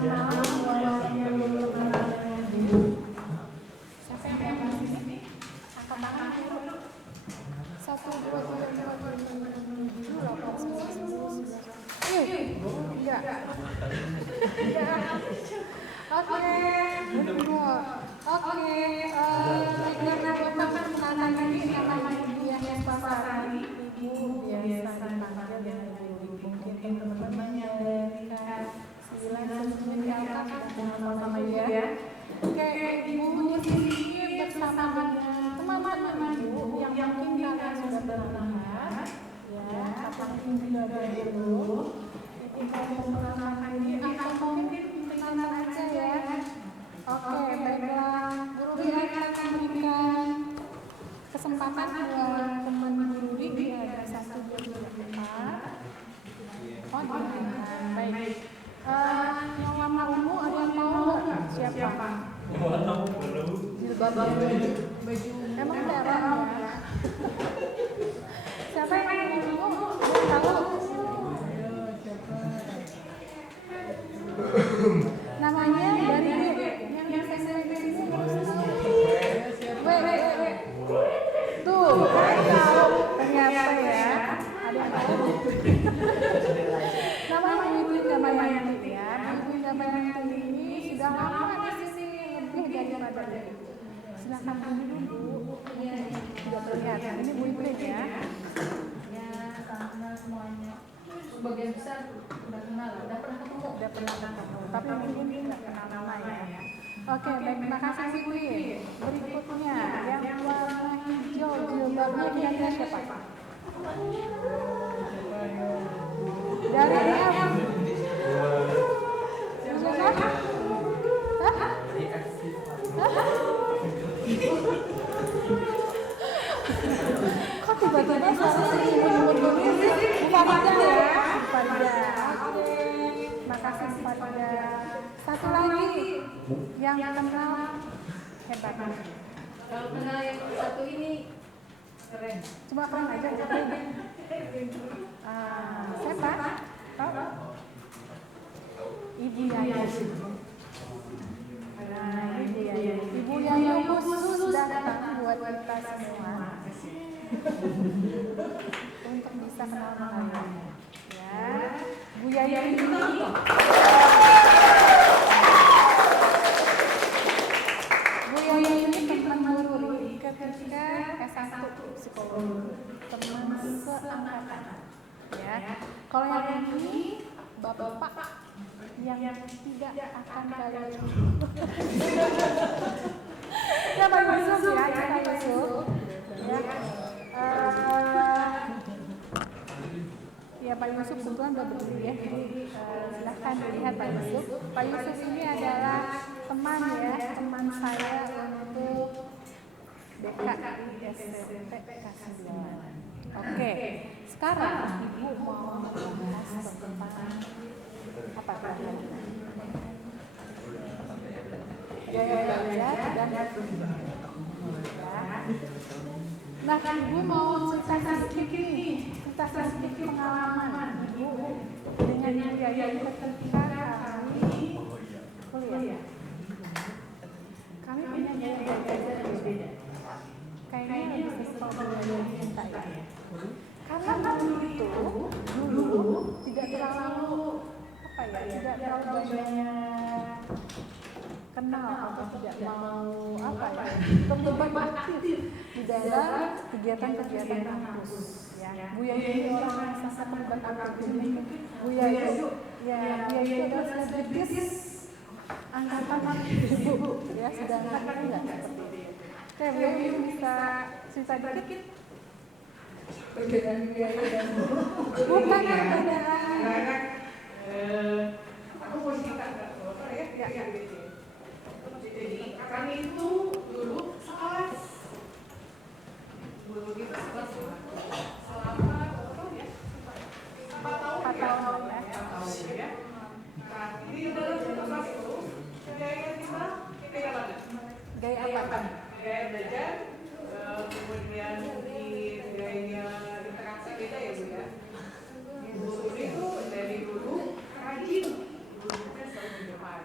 kenal buahnya dulu kenalan dulu. Siapa yang mau sini? Angkat tangan dulu. 1, 2, 3, 4, 5, 6, 7, 8, 9, 10, 11. Enggak. Oke. Karena Bapak kenalan ini namanya Diah Hespasari, Ibu biasa dipanggil dengan Ibu. Mungkin teman-teman yang dari Sembilan sebelumnya di atas sudah kenal sama Ibu ya. Oke, Ibu di sini bersama dengan teman-teman Ibu yang mungkin kalian sudah pernah ya, apalagi sudah dulu. Ibu mau memperkenalkan diri atau mungkin kenalan aja ya. Oke, baiklah. Guru Ria akan memberikan kesempatan buat teman Guru Ria ada 1, 2, 3, 4. Oh, baik. Yang lama umum ada yang mau nggak? Siapa? Jilbab baju. Emang darah ya? Siapa yang mau? Tahu? Namanya dari yang saya sini. Tuh, tahu ternyata ya. Ada yang tahu? Namanya Ibu Damayanti ya. Ibu Damayanti ini sudah lama di sini, lebih daripada itu. Silakan dulu Bu. Sudah terlihat. Ini Bu Ibu ya. Ya, karena semuanya sebagian besar udah kenal, udah pernah ketemu. Tapi mungkin nggak kenal nama ya. Oke, baik, terima kasih Bu Ibu. Berikutnya yang warna hijau jilbabnya kira-kira siapa? Dari apa? Kok tiba-tiba suara mundur sih? Bukan ada ya? Pada. Oke. Makasih pada. Satu lagi yang kenal hebat. Kalau kenal yang satu ini keren. Cuma keren aja. Siapa? Tahu? Ibu Yaya. Ibu Yaya khusus datang buat kita semua untuk bisa kenal kalian. Ya, Bu Yaya ini. Bu Yaya ini teman guru ketika S1 psikologi, teman seangkatan. Ya, kalau yang ini bapak yang tidak akan kalian ya Pak Yusuf ya, Pak Yusuf ya. Ya Pak Yusuf kebetulan udah berdiri ya, jadi silahkan dilihat Pak Yusuf. Pak Yusuf ini adalah teman ya, teman saya untuk BK SMP kelas 9. Oke, sekarang Ibu mau membahas tentang apa lagi? Nah, Ibu mau cerita sedikit pengalaman Ibu dengan Bu Yaya ketika kami kuliah. Kami punya gaya belajar yang berbeda. Kayaknya lebih simpel dari kita ya. Karena dulu tidak terlalu tidak terlalu banyak kenal atau tidak mau terlibat aktif di dalam kegiatan-kegiatan kampus. Ya, Bu Yaya ini orang yang sangat terlibat aktif. Bu Yaya adalah selebritis angkatan Ibu. Ya, sudah ngerti nggak seperti itu? Oke, Bu Yaya bisa cerita dikit. Perbedaan Bu Yaya dan bukan perbedaan. Aku mau cerita ya. Jadi kami itu dulu sekelas. Dulu itu sekelas selama ya? 4 tahun ya. Nah, di dalam kelas itu gaya kita beda banget. Gaya apa? Gaya belajar, kemudian mungkin gaya interaksi beda ya Bu ya. Ibu itu dari dulu rajin, dulunya selalu di depan.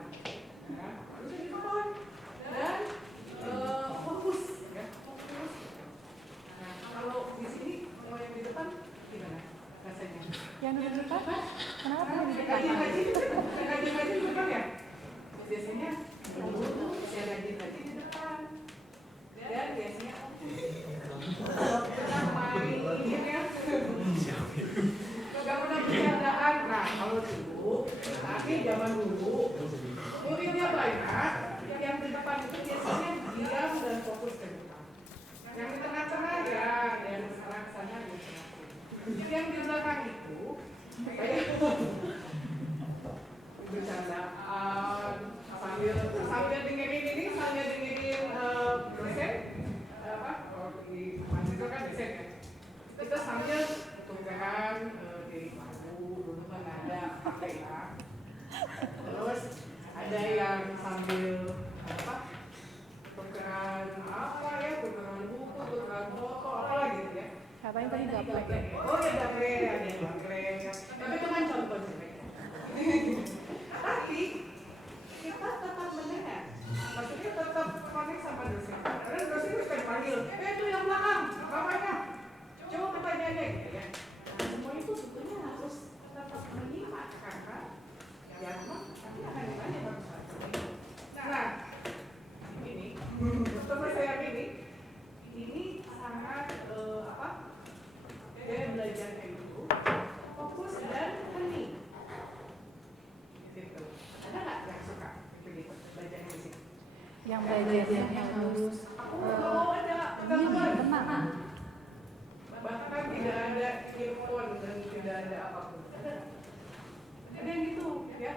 Yang duduk di depan? Kenapa di depan? Rajin-rajin di depan ya? Biasanya saya rajin-rajin di depan. Dan biasanya pernah main ya. Gak pernah bercandaan. Nah kalau dulu, tapi zaman dulu muridnya banyak, yang di depan itu biasanya diam dan fokus ke depan. Yang di tengah-tengah ya, yang kesana-kesana gitu. Yang di belakang itu kayak bercandaan sambil dengerin dosen kalau di mahasiswa kan dosen ya, kita sambil tukeran diri lagu dulu kan ada pakai ya, terus ada yang sambil tukeran buku, tukeran foto apa gitu ya. Katanya tadi gaplek. Oh ya gaplek, ada yang gaplek. Tapi itu kan contoh jelek. Tapi kita tetap mendengar, maksudnya tetap connect sama dosen. Karena dosen itu suka dipanggil, itu yang belakang, bapaknya, coba pertanyaannya gitu ya. Nah, semua itu sebetulnya harus tetap menyimak karena ya memang nanti akan ditanya bagus. Nah, ini, teman saya ini sangat dia belajarnya itu fokus dan hening. Gitu. Ada nggak yang suka begitu belajar musik? Yang belajarnya harus ada tenang. bahkan tidak ada earphone dan tidak ada apapun. Ada yang gitu ya.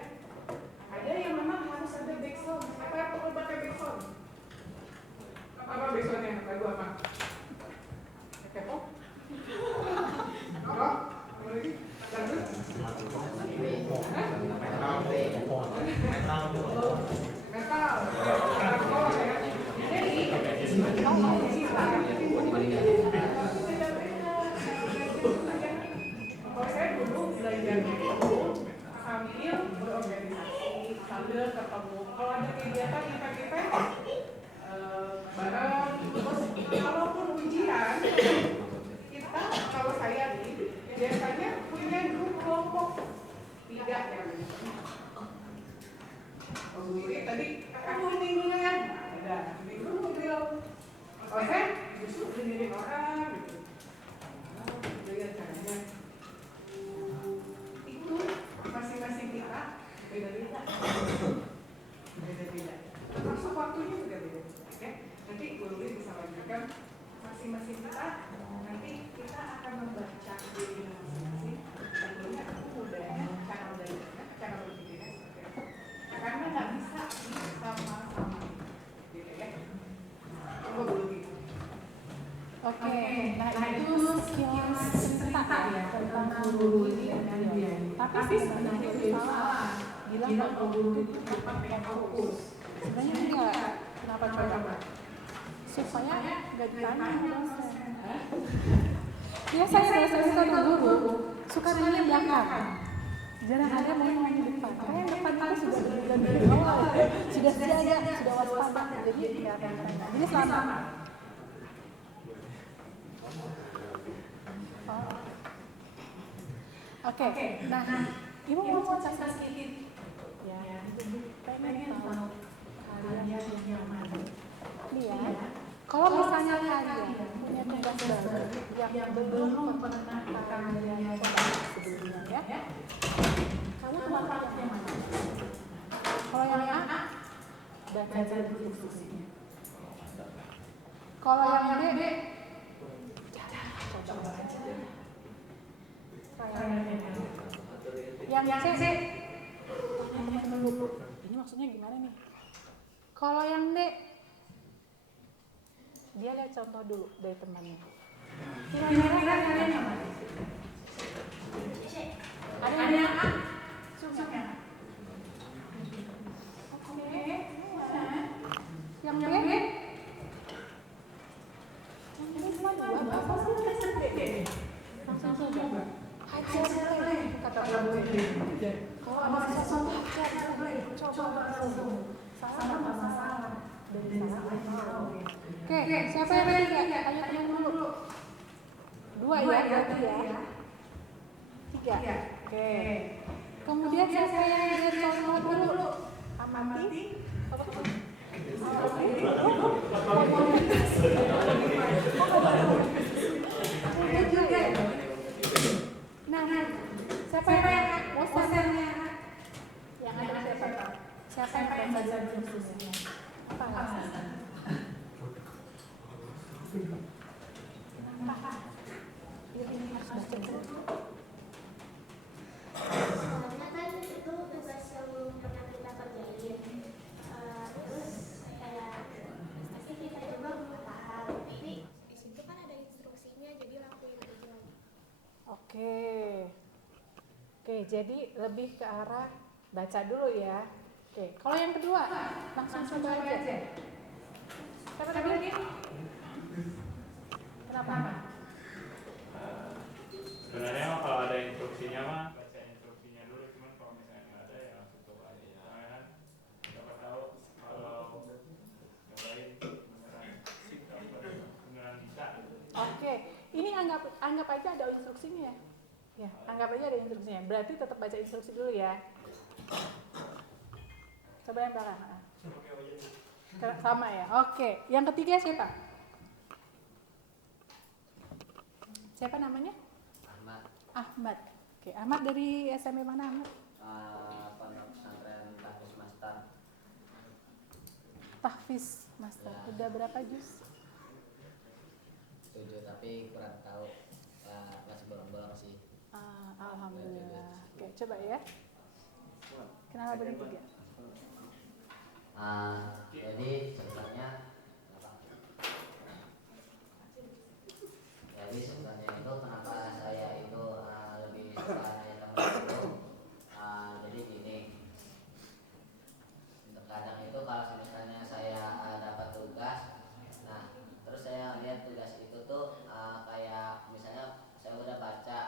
Ada yang memang harus ada background. Siapa yang perlu pakai background? Apa backgroundnya? Lagu apa? K-pop? Rock? Apa lagi? Lagu? Metal. Kalau saya dulu belajarnya itu sambil berorganisasi, sambil ketemu. Kalau ada kegiatan event-event bareng, terus kalaupun ujian, kita kalau saya nih biasanya punya grup kelompok 3 ya. Tadi aku minggu ya, ada minggu mobil. Oh saya justru dengerin orang gitu. Lihat caranya. Itu masing-masing kita beda-beda. Beda-beda. Termasuk waktunya juga beda. Ya. Nanti guru bisa lanjutkan masing-masing kita. Nanti kita akan membaca diri masing-masing. Sebelumnya aku mudahnya cara belajarnya, cara berpikirnya seperti apa. Karena nggak bisa sama-sama gitu ya. Coba dulu gitu. Oke, nah itu skills cerita ya tentang guru ini dan dia. Tapi sebenarnya itu salah. Bilang kalau guru itu dapat yang fokus. Sebenarnya enggak. Kenapa coba? Supaya nggak ditanya dosen. Biasanya dosen itu ada guru suka nanya belakang. Jarang ada mau nanya di depan. Karena yang depan itu sudah dari awal, sudah siaga, sudah waspada. Jadi nggak akan tanya. Jadi selama Oke, nah ibu mau cerita sedikit ya, pengen tahu kalian yang mana. Nih ya, kalau misalnya kalian punya tugas baru yang belum pernah kalian coba sebelumnya ya, kamu tempat yang mana? Kalau yang A, baca dulu instruksinya. Kalau yang B, coba baca deh. Yang C, teman-teman dulu. Ini maksudnya gimana nih? Kalau yang D, dia lihat contoh dulu dari temannya. Kira-kira kalian yang mana? Ada yang A? Sukanya. Oke. Yang B? Ini semua dua. Apa sih? Langsung coba. Hajar boleh, kata gue. Kalau ada sesuatu hajar boleh, coba langsung. Salah apa masalah? Dari salah. Oke, siapa yang ketiga? Ayo teman dulu. 2 ya, berarti ya. 3. Oke. Kemudian siapa yang lihat soal dulu? Amati. Udah juga. Nah, siapa yang posternya? Yang ada siapa? Siapa yang baca instruksinya? Apa alasan? Soalnya kan itu tugas yang belum pernah kita kerjain. Terus kayak pasti kita juga belum paham. Tapi di situ kan ada instruksinya, jadi lakuin aja. Oke, jadi lebih ke arah baca dulu ya. Oke, kalau yang kedua, langsung coba aja. Siapa tadi? Kenapa? Sebenarnya kalau ada instruksinya mah baca instruksinya dulu, cuman kalau misalnya nggak ada ya langsung coba aja. Karena kan siapa tahu kalau nyobain beneran bisa. Oke, ini anggap aja ada instruksinya. Ya, anggap aja ada instruksinya. Berarti tetap baca instruksi dulu ya. Coba yang belakang. Sama ya. Oke, yang ketiga siapa? Siapa namanya? Ahmad. Oke, Ahmad dari SMP mana Ahmad? Pondok Pesantren Tahfiz Mastar. Tahfiz Master. Ya. Udah berapa juz? 7 tapi kurang tahu, masih bolong-bolong sih. Alhamdulillah. Oke, coba ya. Kenapa bertiga? Jadi sebenarnya itu kenapa saya itu lebih suka nanya teman itu, jadi gini, terkadang itu kalau misalnya saya dapat tugas, nah terus saya lihat tugas itu tuh kayak misalnya saya udah baca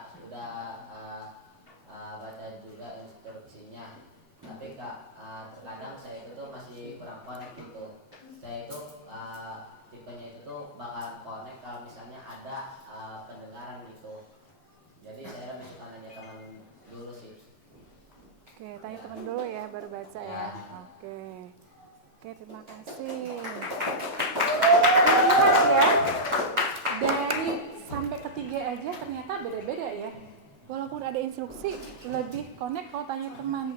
juga instruksinya, tapi terkadang saya itu tuh masih kurang connect gitu. Saya itu tipenya itu tuh bakal connect kalau misalnya ada pendengaran gitu. Jadi saya lebih suka nanya teman dulu sih. Oke, tanya teman dulu ya, baru baca ya. Oke, terima kasih. Lihat ya, dari sampai ketiga aja ternyata beda-beda ya. Walaupun ada instruksi, lebih connect kalau tanya teman.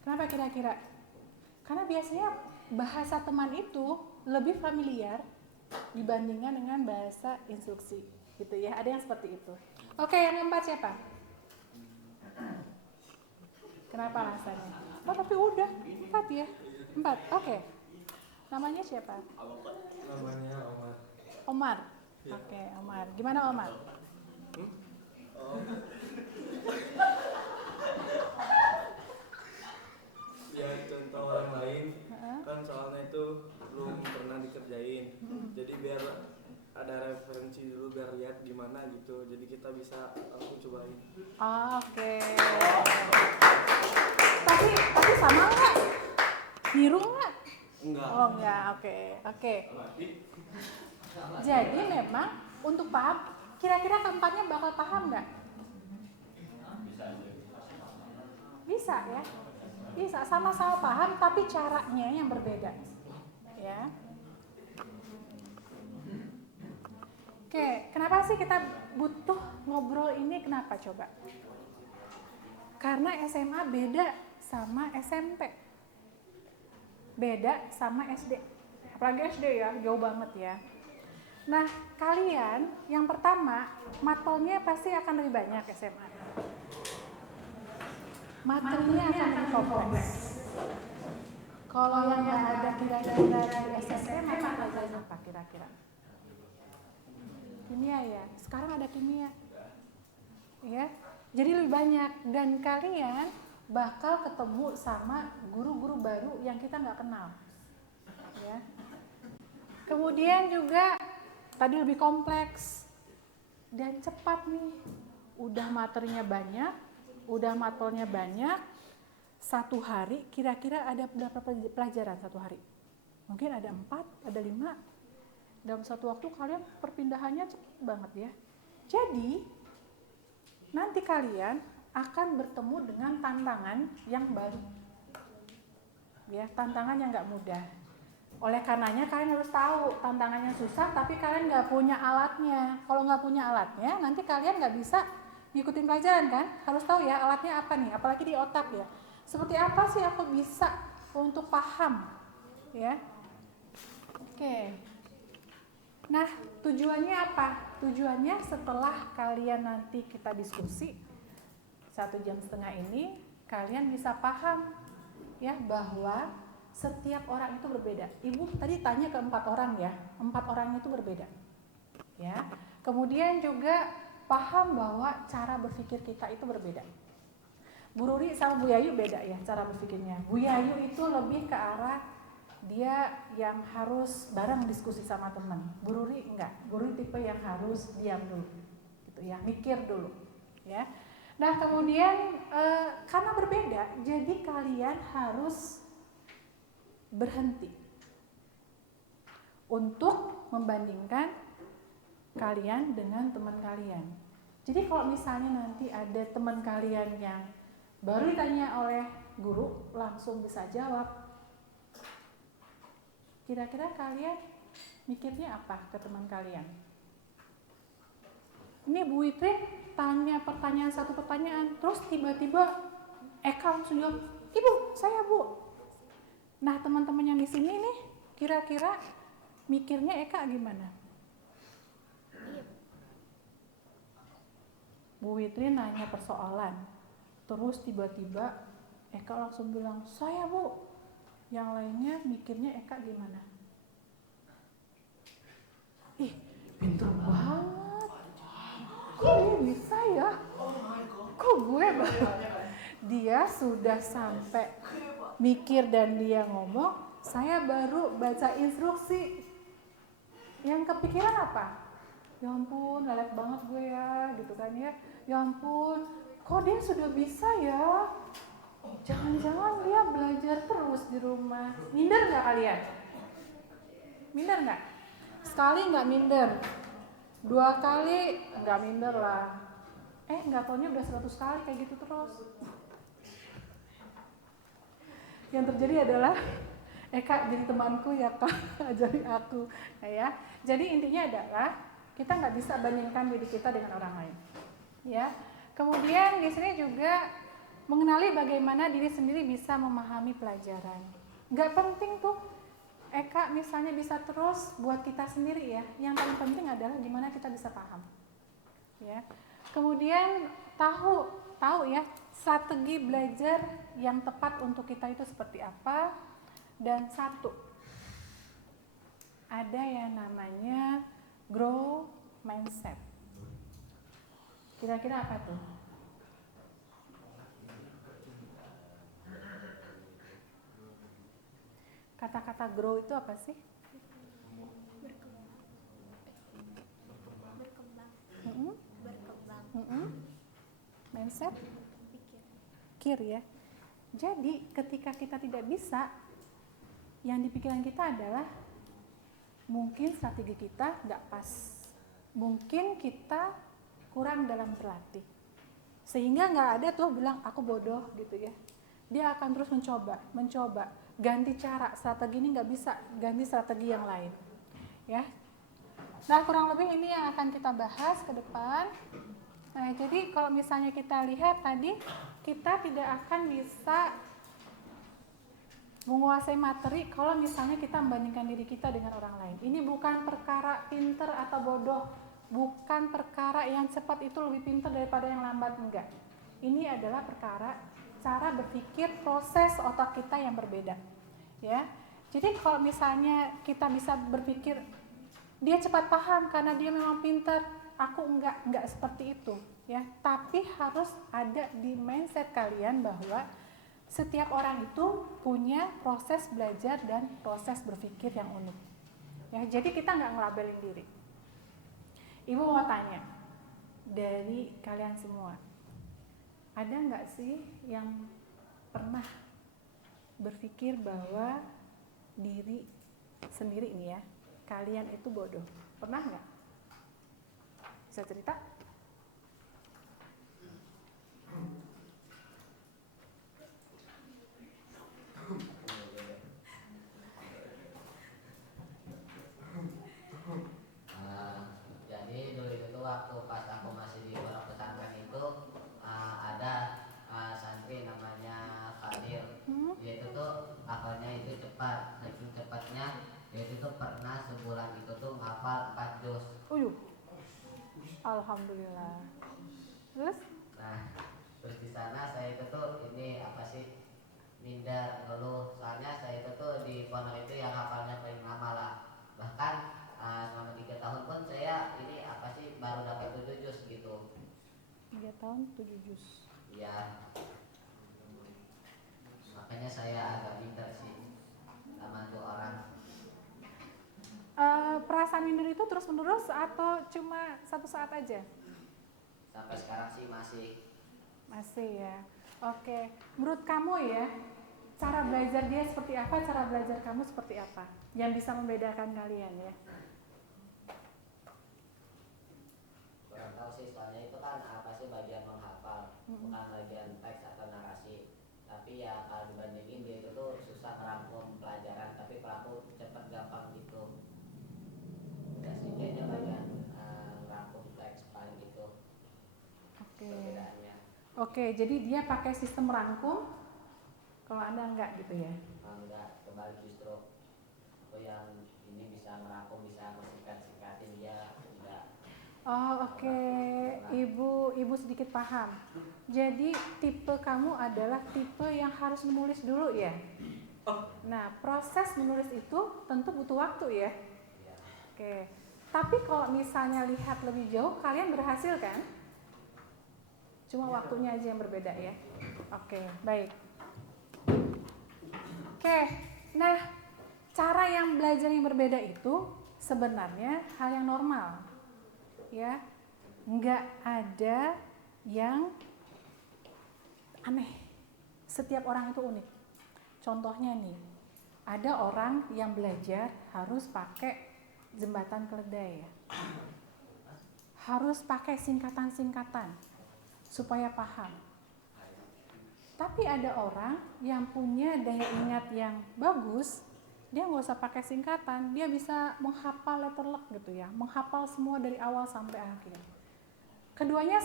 Kenapa kira-kira? Karena biasanya bahasa teman itu lebih familiar dibandingkan dengan bahasa instruksi, gitu ya. Ada yang seperti itu. Oke, yang keempat siapa? Kenapa alasannya? Oh, tapi udah 4 ya. 4. Oke. Namanya siapa? Namanya Omar. Omar. Oke, Omar. Gimana Omar? Ya contoh orang lain kan soalnya itu belum pernah dikerjain. Jadi biar ada referensi dulu biar lihat gimana gitu. Jadi kita bisa aku cobain. Oke. Tapi sama nggak? Niru nggak? Enggak. Oh enggak. Oke. Jadi memang untuk paham, kira-kira keempatnya bakal paham nggak? Bisa ya. Bisa sama-sama paham tapi caranya yang berbeda. Ya. Oke, kenapa sih kita butuh ngobrol ini? Kenapa coba? Karena SMA beda sama SMP. Beda sama SD. Apalagi SD ya, jauh banget ya. Nah, kalian yang pertama, matolnya pasti akan lebih banyak SMA. Materinya akan lebih kompleks. Kalau yang ada kira-kira di SMP, memang pelajaran apa kira-kira? Kimia ya, sekarang ada kimia. Ya, jadi lebih banyak dan kalian bakal ketemu sama guru-guru baru yang kita nggak kenal. Ya. Kemudian juga tadi lebih kompleks dan cepat nih. Udah materinya banyak, udah matolnya banyak. Satu hari kira-kira ada berapa pelajaran satu hari? Mungkin ada 4, ada 5. Dalam satu waktu kalian perpindahannya cepet banget ya. Jadi nanti kalian akan bertemu dengan tantangan yang baru. Ya, tantangan yang nggak mudah. Oleh karenanya kalian harus tahu tantangannya susah, tapi kalian nggak punya alatnya. Kalau nggak punya alatnya, nanti kalian nggak bisa ngikutin pelajaran kan? Harus tahu ya alatnya apa nih, apalagi di otak ya. Seperti apa sih aku bisa untuk paham, ya? Oke. Nah, tujuannya apa? Tujuannya setelah kalian nanti kita diskusi 1,5 jam ini, kalian bisa paham ya bahwa setiap orang itu berbeda. Ibu tadi tanya ke 4 orang ya, 4 orang itu berbeda. Ya. Kemudian juga paham bahwa cara berpikir kita itu berbeda. Bu Ruri sama Bu Yayu beda ya cara berpikirnya. Bu Yayu itu lebih ke arah dia yang harus bareng diskusi sama teman. Bu Ruri enggak. Bu Ruri tipe yang harus diam dulu, gitu ya, mikir dulu, ya. Nah kemudian karena berbeda, jadi kalian harus berhenti untuk membandingkan kalian dengan teman kalian. Jadi kalau misalnya nanti ada teman kalian yang baru ditanya oleh guru langsung bisa jawab, kira-kira kalian mikirnya apa ke teman kalian? Ini Bu Witri tanya satu pertanyaan, terus tiba-tiba Eka langsung jawab, Ibu, saya Bu. Nah teman-teman yang di sini nih, kira-kira mikirnya Eka gimana? Bu Witri nanya persoalan, terus tiba-tiba Eka langsung bilang, saya Bu. Yang lainnya mikirnya Eka gimana? Ih, pinter banget. Kok dia bisa ya? Kok gue dia sudah sampai mikir dan dia ngomong, saya baru baca instruksi. Yang kepikiran apa? Ya ampun, lelet banget gue ya, gitu kan ya. Ya ampun, kok dia sudah bisa ya? Jangan-jangan dia belajar terus di rumah. Minder nggak kalian? Minder nggak? Sekali nggak minder, 2 kali nggak minder lah. Nggak taunya udah 100 kali kayak gitu terus. Yang terjadi adalah Eka jadi temanku ya Kak, ajari aku ya. Jadi intinya adalah kita nggak bisa bandingkan diri kita dengan orang lain, ya. Kemudian di sini juga mengenali bagaimana diri sendiri bisa memahami pelajaran. Nggak penting tuh Eka misalnya bisa terus buat kita sendiri ya. Yang paling penting adalah gimana kita bisa paham, ya. Kemudian tahu ya strategi belajar yang tepat untuk kita itu seperti apa. Dan 1, ada yang namanya grow mindset. Kira-kira apa tuh? Kata-kata grow itu apa sih? Berkembang. Mindset? Pikir ya. Jadi ketika kita tidak bisa, yang di pikiran kita adalah mungkin strategi kita nggak pas, mungkin kita kurang dalam berlatih, sehingga nggak ada tuh bilang aku bodoh gitu ya. Dia akan terus mencoba ganti cara, strategi ini nggak bisa, ganti strategi yang lain, ya. Nah kurang lebih ini yang akan kita bahas ke depan. Nah jadi kalau misalnya kita lihat tadi, kita tidak akan bisa menguasai materi kalau misalnya kita membandingkan diri kita dengan orang lain. Ini bukan perkara pinter atau bodoh, bukan perkara yang cepat itu lebih pinter daripada yang lambat, enggak. Ini adalah perkara cara berpikir, proses otak kita yang berbeda, ya. Jadi kalau misalnya kita bisa berpikir dia cepat paham karena dia memang pinter, aku enggak seperti itu, ya. Tapi harus ada di mindset kalian bahwa setiap orang itu punya proses belajar dan proses berpikir yang unik, ya. Jadi kita nggak ngelabelin diri. Ibu mau tanya dari kalian semua, ada nggak sih yang pernah berpikir bahwa diri sendiri ini ya, kalian itu bodoh? Pernah nggak? Bisa cerita? Alhamdulillah. Terus? Nah, terus di sana saya itu tuh ini apa sih, minder ngeluh, soalnya saya itu tuh di pondok itu yang hafalnya paling lama lah. Bahkan selama 3 tahun pun saya ini apa sih baru dapat 7 juz gitu. 3 tahun 7 juz. Iya, makanya saya agak minder sih sama tuh orang. Perasaan minder itu terus menerus atau cuma satu saat aja? Sampai sekarang sih masih. Masih ya. Oke, menurut kamu ya, cara belajar dia seperti apa, cara belajar kamu seperti apa yang bisa membedakan kalian ya? Kurang tahu sih, soalnya itu kan apa sih bagian menghafal, bukan bagian teks atau narasi. Tapi ya kalau dibandingin dia itu tuh susah merangkum pelajaran, tapi kalau aku cepet gampang gitu. Ya sih kayaknya bagian merangkum teks paling gitu Oke. perbedaannya. Oke, jadi dia pakai sistem rangkum, kalau Anda enggak gitu ya? Enggak, kembali justru aku yang ini bisa merangkum, bisa singkat-singkatin, dia enggak. Oh oke, Ibu sedikit paham. Jadi tipe kamu adalah tipe yang harus menulis dulu ya? Nah, proses menulis itu tentu butuh waktu ya? Iya. Oke, tapi kalau misalnya lihat lebih jauh, kalian berhasil kan? Cuma waktunya aja yang berbeda ya? Oke, baik. Oke, nah cara yang belajar yang berbeda itu sebenarnya hal yang normal. Ya, nggak ada yang aneh. Setiap orang itu unik. Contohnya nih, ada orang yang belajar harus pakai jembatan keledai ya. Harus pakai singkatan-singkatan supaya paham. Tapi ada orang yang punya daya ingat yang bagus, dia nggak usah pakai singkatan, dia bisa menghafal letter luck gitu ya, menghafal semua dari awal sampai akhir. Keduanya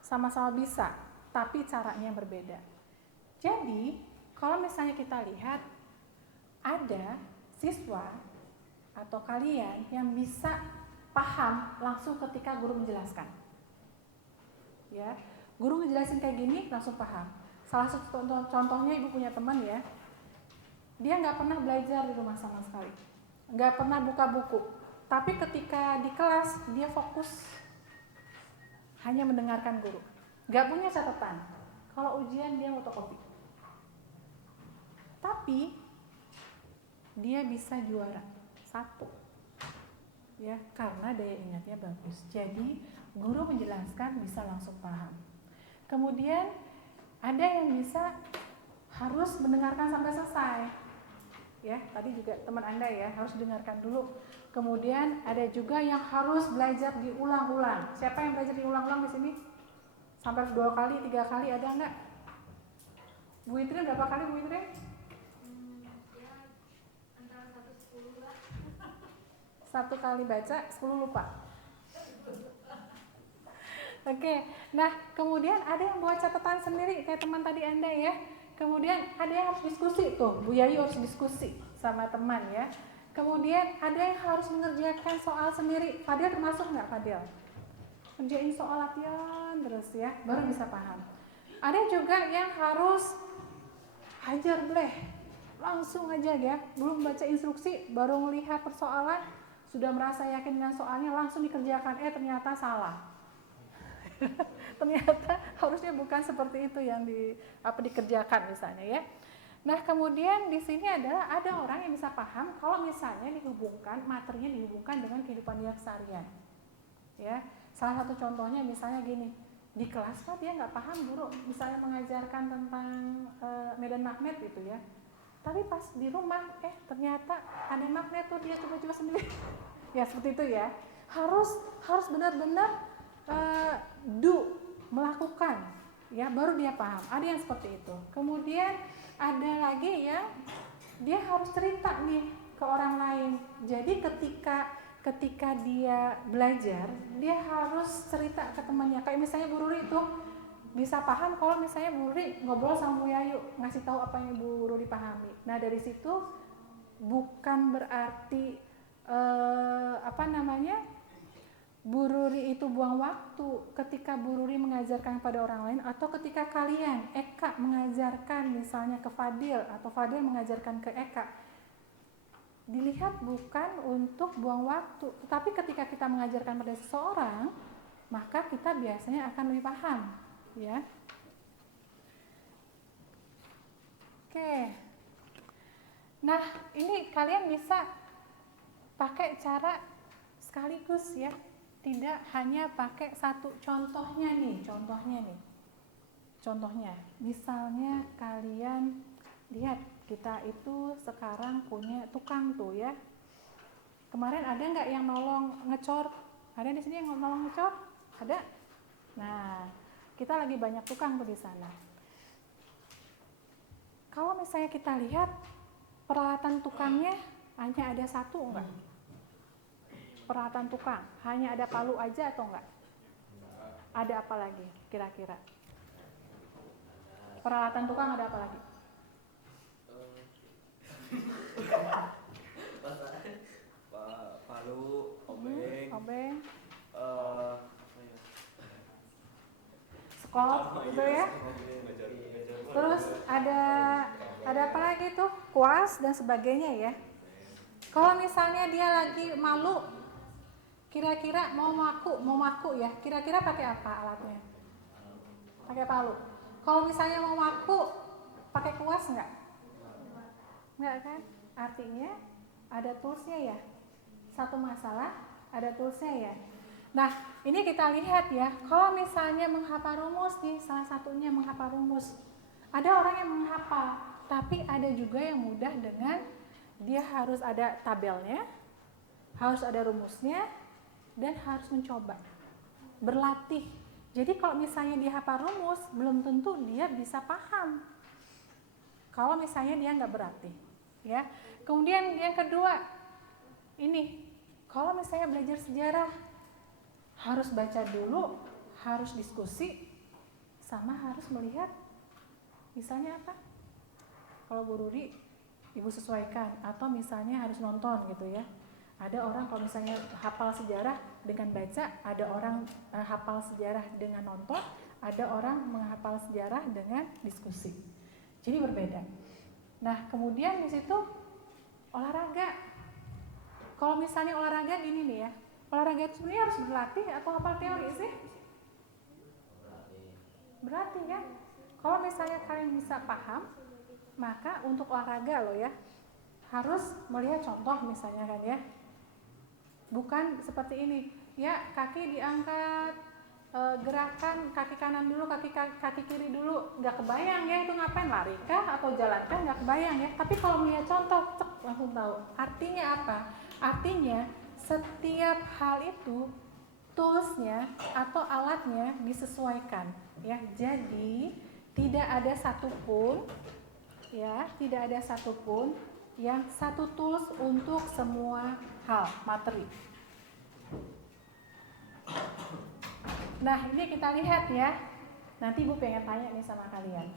sama-sama bisa, tapi caranya berbeda. Jadi, kalau misalnya kita lihat, ada siswa atau kalian yang bisa paham langsung ketika guru menjelaskan. Ya, guru ngejelasin kayak gini langsung paham. Salah satu contohnya, ibu punya teman ya, dia nggak pernah belajar di rumah sama sekali, nggak pernah buka buku, tapi ketika di kelas dia fokus hanya mendengarkan guru, nggak punya catatan. Kalau ujian dia fotokopi, tapi dia bisa juara 1 ya, karena daya ingatnya bagus. Jadi guru menjelaskan bisa langsung paham. Kemudian ada yang bisa harus mendengarkan sampai selesai. Ya, tadi juga teman Anda ya, harus dengarkan dulu. Kemudian ada juga yang harus belajar diulang-ulang. Siapa yang belajar diulang-ulang di sini? Sampai 2 kali, 3 kali ada enggak? Bu Itrin berapa kali Bu Itrin? Ya antara 1-10 Mbak. 1 kali baca, 10 lupa. Oke, nah kemudian ada yang buat catatan sendiri kayak teman tadi Anda ya. Kemudian ada yang harus diskusi tuh, Bu Yayu harus diskusi sama teman ya. Kemudian ada yang harus mengerjakan soal sendiri. Fadil termasuk nggak Fadil? Kerjain soal latihan terus ya, baru bisa paham. Ada juga yang harus hajar bleh, langsung aja ya, belum baca instruksi, baru melihat persoalan, sudah merasa yakin dengan soalnya, langsung dikerjakan. Ternyata salah. Ternyata harusnya bukan seperti itu yang dikerjakan misalnya ya. Nah kemudian di sini adalah ada orang yang bisa paham kalau misalnya dihubungkan, materinya dihubungkan dengan kehidupan dia keseharian. Ya, salah satu contohnya misalnya gini, di kelas kan dia nggak paham guru misalnya mengajarkan tentang medan magnet gitu ya. Tapi pas di rumah ternyata ada magnet tuh, dia coba-coba sendiri. Ya seperti itu ya. Harus benar-benar melakukan ya, baru dia paham. Ada yang seperti itu. Kemudian ada lagi yang dia harus cerita nih ke orang lain. Jadi ketika dia belajar, dia harus cerita ke temannya. Kayak misalnya Bu Ruri itu bisa paham kalau misalnya Bu Ruri ngobrol sama Bu Yayu, ngasih tahu apa yang Bu Ruri pahami. Nah dari situ bukan berarti Bu Ruri itu buang waktu ketika Bu Ruri mengajarkan pada orang lain, atau ketika kalian, Eka mengajarkan misalnya ke Fadil atau Fadil mengajarkan ke Eka, dilihat bukan untuk buang waktu, tetapi ketika kita mengajarkan pada seseorang, maka kita biasanya akan lebih paham, ya. Oke. Nah, ini kalian bisa pakai cara sekaligus ya. Tidak hanya pakai satu. Contohnya nih. Contohnya, misalnya kalian lihat kita itu sekarang punya tukang tuh ya. Kemarin ada nggak yang nolong ngecor? Ada di sini yang nolong ngecor? Ada? Nah, kita lagi banyak tukang tuh di sana. Kalau misalnya kita lihat peralatan tukangnya hanya ada satu enggak? Peralatan tukang hanya ada palu aja atau enggak? Ada apa lagi kira-kira? Peralatan tukang ada apa lagi? Palu, obeng, Skop gitu ya. Terus ada apa lagi tuh? Kuas dan sebagainya ya. Kalau misalnya dia lagi malu, kira-kira mau maku ya, kira-kira pakai apa alatnya? Pakai palu. Kalau misalnya mau maku, pakai kuas enggak? Enggak kan? Artinya ada toolsnya ya. Satu masalah ada toolsnya ya. Nah, ini kita lihat ya. Kalau misalnya menghafal rumus nih, salah satunya menghafal rumus. Ada orang yang menghafal, tapi ada juga yang mudah dengan dia harus ada tabelnya, harus ada rumusnya, dan harus mencoba, berlatih. Jadi kalau misalnya dia hafal rumus, belum tentu dia bisa paham kalau misalnya dia nggak berlatih, ya. Kemudian yang kedua, ini kalau misalnya belajar sejarah, harus baca dulu, harus diskusi, sama harus melihat, misalnya apa? Kalau Bu Ruri, Ibu sesuaikan, atau misalnya harus nonton gitu ya. Ada orang kalau misalnya hafal sejarah dengan baca, ada orang hafal sejarah dengan nonton, ada orang menghafal sejarah dengan diskusi. Jadi berbeda. Nah, kemudian di situ olahraga. Kalau misalnya olahraga gini nih ya, olahraga itu sebenarnya harus berlatih atau hafal teori sih? Berlatih ya. Kalau misalnya kalian bisa paham, maka untuk olahraga loh ya, harus melihat contoh misalnya kan ya. Bukan seperti ini, ya kaki diangkat, gerakan kaki kanan dulu, kaki kiri dulu, nggak kebayang ya itu ngapain, lari kah atau jalan kah, nggak kebayang ya. Tapi kalau melihat contoh, cek langsung tahu. Artinya apa? Artinya setiap hal itu toolsnya atau alatnya disesuaikan ya. Jadi tidak ada satupun yang satu tools untuk semua hal materi. Nah, ini kita lihat ya. Nanti Ibu pengen tanya nih sama kalian.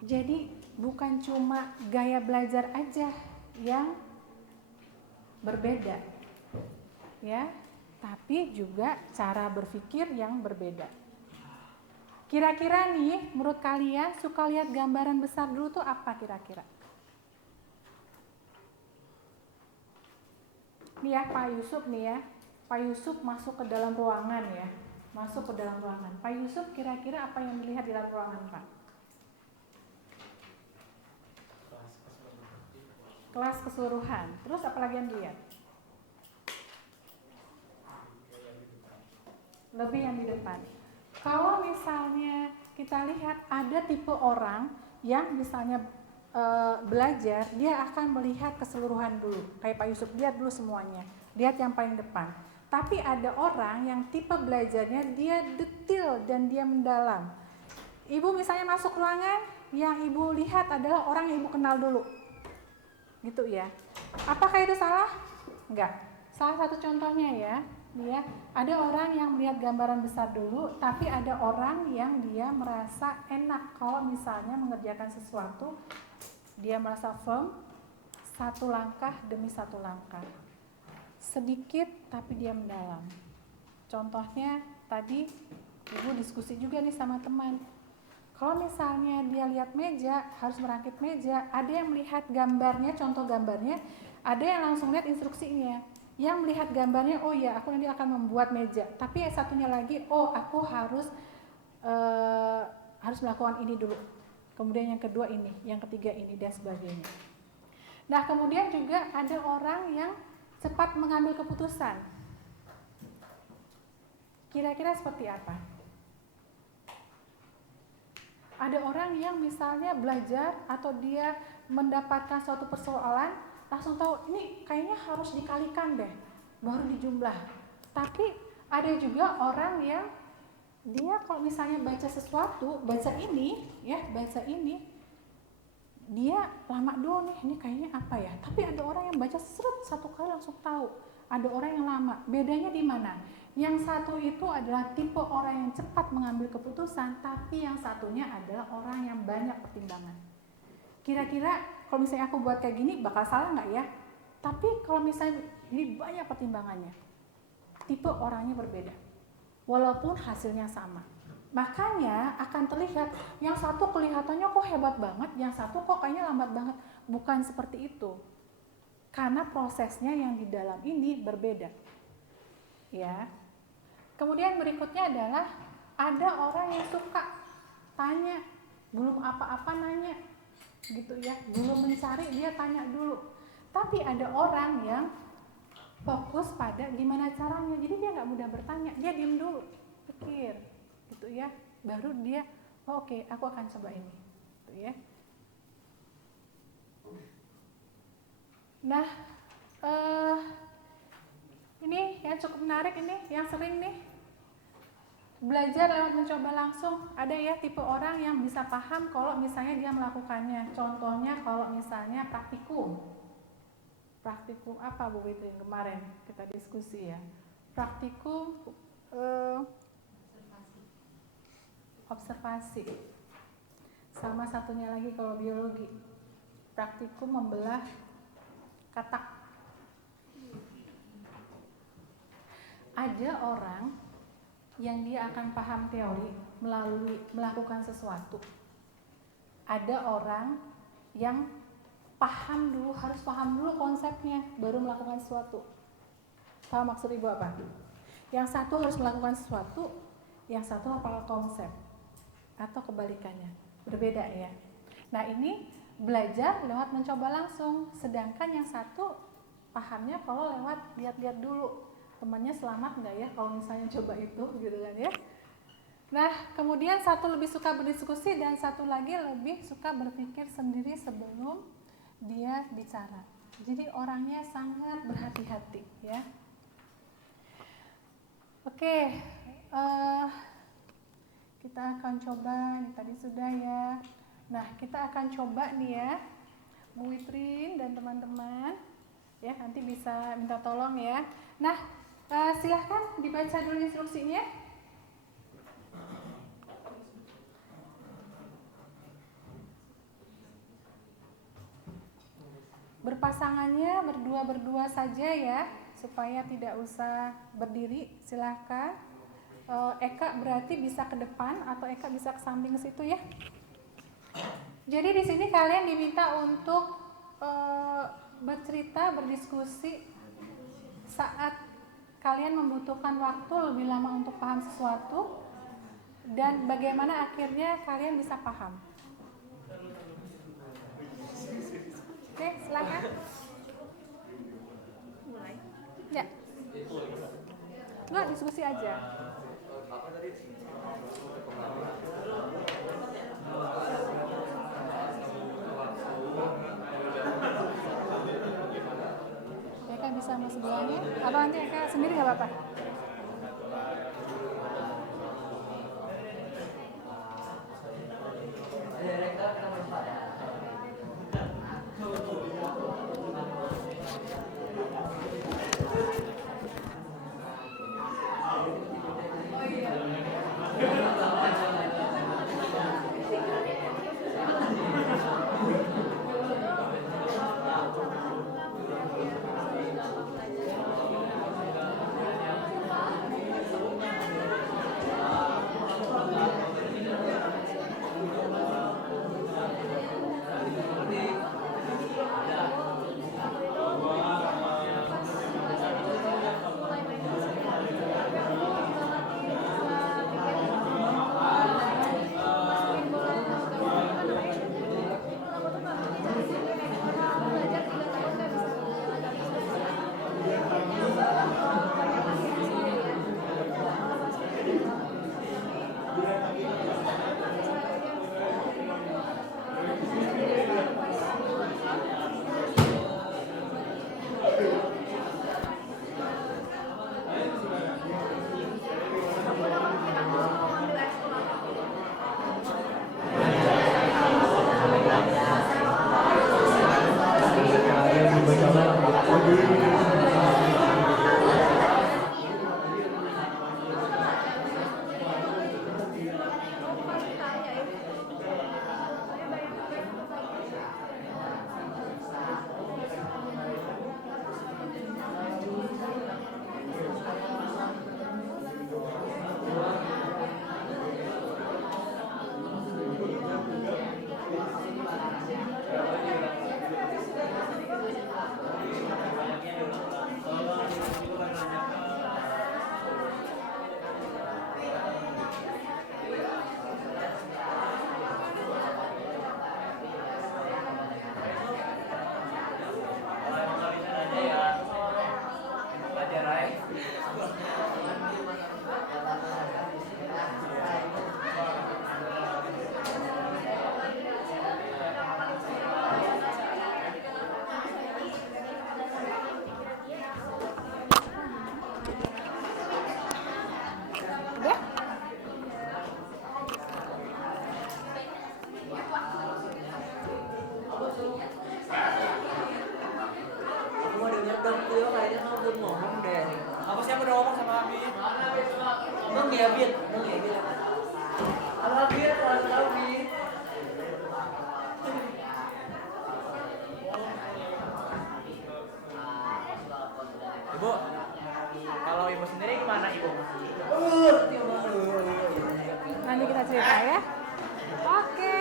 Jadi bukan cuma gaya belajar aja yang berbeda, ya, tapi juga cara berpikir yang berbeda. Kira-kira nih, menurut kalian suka lihat gambaran besar dulu tuh apa kira-kira? Nih ya, Pak Yusuf nih ya. Pak Yusuf masuk ke dalam ruangan ya. Masuk ke dalam ruangan. Pak Yusuf kira-kira apa yang dilihat di dalam ruangan, Pak? Kelas keseluruhan. Terus apa lagi yang dilihat? Lebih yang di depan. Kalau misalnya kita lihat ada tipe orang yang misalnya belajar, dia akan melihat keseluruhan dulu. Kayak Pak Yusuf, lihat dulu semuanya. Lihat yang paling depan. Tapi ada orang yang tipe belajarnya dia detail dan dia mendalam. Ibu misalnya masuk ruangan, yang Ibu lihat adalah orang yang Ibu kenal dulu. Gitu ya. Apakah itu salah? Enggak. Salah satu contohnya ya. Ya, ada orang yang melihat gambaran besar dulu, tapi ada orang yang dia merasa enak kalau misalnya mengerjakan sesuatu, dia merasa firm, satu langkah demi satu langkah. sedikit tapi dia mendalam. Contohnya tadi ibu diskusi juga nih sama teman. Kalau misalnya dia lihat meja, harus merakit meja, ada yang melihat gambarnya, contoh gambarnya, ada yang langsung lihat instruksinya. Yang melihat gambarnya, oh ya aku nanti akan membuat meja. Tapi yang satunya lagi, oh aku harus melakukan ini dulu. Kemudian yang kedua ini, yang ketiga ini, dan sebagainya. Nah kemudian juga ada orang yang cepat mengambil keputusan. Kira-kira seperti apa? Ada orang yang misalnya belajar atau dia mendapatkan suatu persoalan, langsung tahu ini kayaknya harus dikalikan deh, baru dijumlah. Tapi ada juga orang yang dia kalau misalnya baca sesuatu, baca ini, dia lama dulu nih, ini kayaknya apa ya? Tapi ada orang yang baca satu kali langsung tahu. Ada orang yang lama. Bedanya di mana? Yang satu itu adalah tipe orang yang cepat mengambil keputusan, tapi yang satunya adalah orang yang banyak pertimbangan. Kira-kira kalau misalnya aku buat kayak gini bakal salah nggak ya? Tapi kalau misalnya ini banyak pertimbangannya, tipe orangnya berbeda, walaupun hasilnya sama. Makanya akan terlihat yang satu kelihatannya kok hebat banget, yang satu kok kayaknya lambat banget. Bukan seperti itu, karena prosesnya yang di dalam ini berbeda, ya. Kemudian berikutnya adalah ada orang yang suka tanya, belum apa-apa nanya, gitu ya, belum mencari dia tanya dulu. Tapi ada orang yang fokus pada gimana caranya, jadi dia nggak mudah bertanya, dia diem dulu, pikir, gitu ya, baru dia, oh, oke, aku akan coba ini, gitu ya. Nah, ini yang cukup menarik, ini yang sering nih belajar lewat mencoba langsung. Ada ya tipe orang yang bisa paham kalau misalnya dia melakukannya. Contohnya kalau misalnya praktikum apa Bu Fitri kemarin kita diskusi ya, praktikum observasi, sama satunya lagi kalau biologi praktikum membelah katak. Ada orang yang dia akan paham teori melalui melakukan sesuatu. Ada orang yang harus paham dulu konsepnya baru melakukan sesuatu. Tahu maksud Ibu apa? Yang satu harus melakukan sesuatu, yang satu hafal konsep, atau kebalikannya, berbeda ya. Nah ini belajar lewat mencoba langsung, sedangkan yang satu pahamnya kalau lewat lihat-lihat dulu temannya selamat nggak ya kalau misalnya coba itu, gitu kan ya. Nah kemudian satu lebih suka berdiskusi dan satu lagi lebih suka berpikir sendiri sebelum dia bicara. Jadi orangnya sangat berhati-hati ya. Oke, kita akan coba, tadi sudah ya. Nah kita akan coba nih ya, Bu Witrin dan teman-teman ya, nanti bisa minta tolong ya. Nah silahkan dibaca dulu instruksinya. Berpasangannya berdua-berdua saja ya, supaya tidak usah berdiri. Silahkan. Eka berarti bisa ke depan atau Eka bisa ke samping situ ya. Jadi di sini kalian diminta untuk bercerita, berdiskusi saat kalian membutuhkan waktu lebih lama untuk paham sesuatu dan bagaimana akhirnya kalian bisa paham. Oke, silakan. Mulai. Ya. Enggak, diskusi aja. Eka bisa sama sebelahnya atau nanti Eka sendiri nggak apa-apa? ya Bin. Halo Bin, halo Bin. Ibu, kalau ibu sendiri gimana ibu? Nanti kita cerita ya. Oke.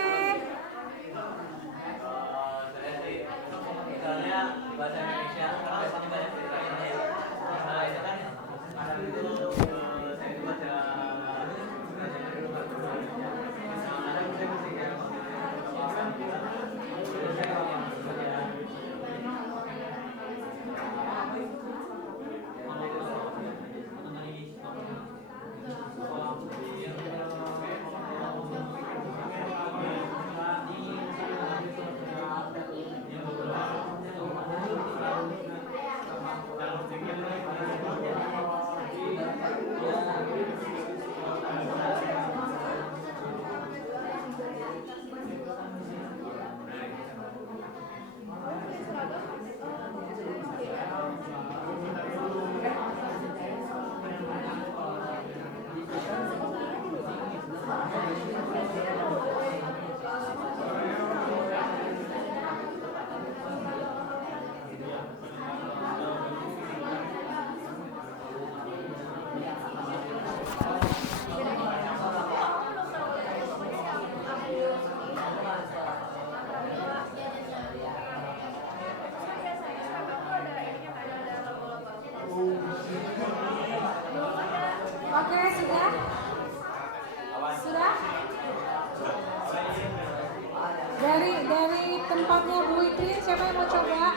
Saya sih misalnya bahasa Indonesia karena biasanya banyak ceritanya ya. Nah itu kan kadang itu saya itu baca kadang saya mesti kayak terus saya kalau yang kerja Oke, sudah? Sudah? Dari tempatnya Bu Ikrin, siapa yang mau coba?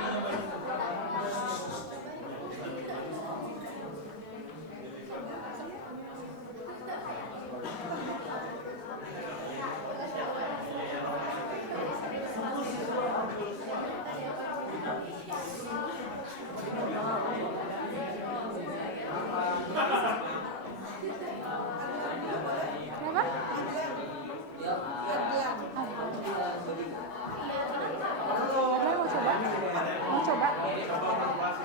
Kenapa? Kalian mau coba? Mau coba?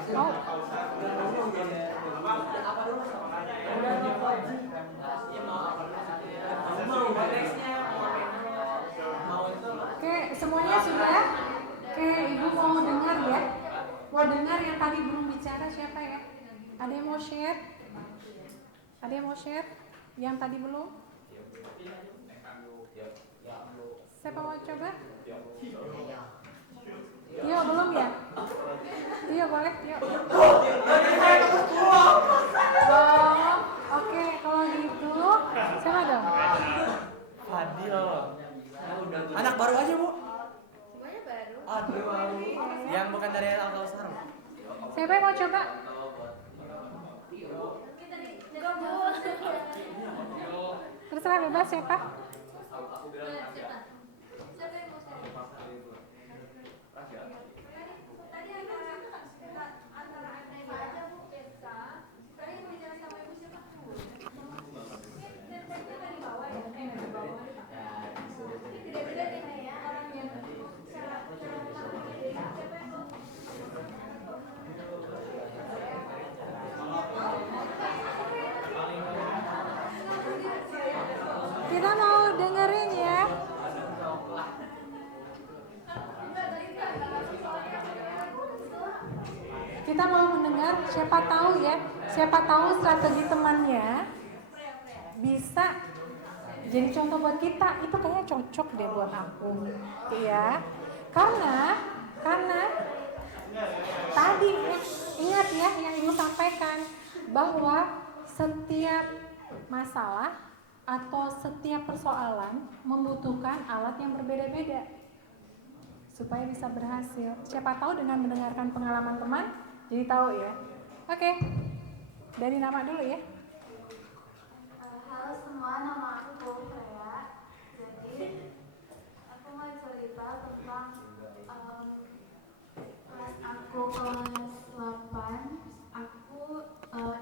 Mau? Oke, semuanya sudah? Oke, Ibu mau dengar ya? Mau dengar yang tadi belum bicara siapa ya? Ada yang mau share? Ada yang mau share? Yang tadi belum? Siapa mau coba? Tio belum ya? Tio boleh? Tio. Oh, oke, kalau gitu siapa dong? Fadil. Anak baru aja bu. Semuanya baru. Aduh. Yang bukan dari Al-Kausar. Siapa yang mau coba? Terserah bebas siapa? Kita mau dengerin ya. Kita mau mendengar, siapa tahu ya, siapa tahu strategi temannya bisa jadi contoh buat kita. Itu kayaknya cocok deh buat aku, ya. Karena tadi ingat ya yang Ibu sampaikan bahwa setiap masalah atau setiap persoalan membutuhkan alat yang berbeda-beda supaya bisa berhasil. Siapa tahu dengan mendengarkan pengalaman teman jadi tahu ya. Oke. Dari nama dulu ya. Halo semua, nama aku Freya. Jadi aku mau cerita tentang pas aku kelas 8 aku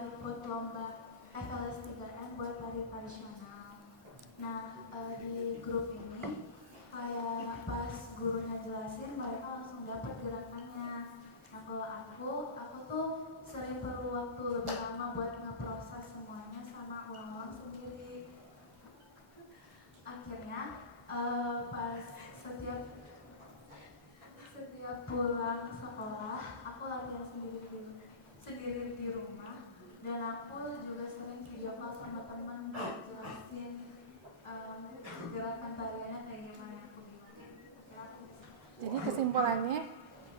ikut lomba FLS 3M buat tari tradisional. Nah di grup ini kayak pas gurunya jelasin mereka langsung dapat gerakannya. Nah kalau aku tuh sering perlu waktu lebih lama buat ngeproses semuanya sama ulang-ulang sendiri.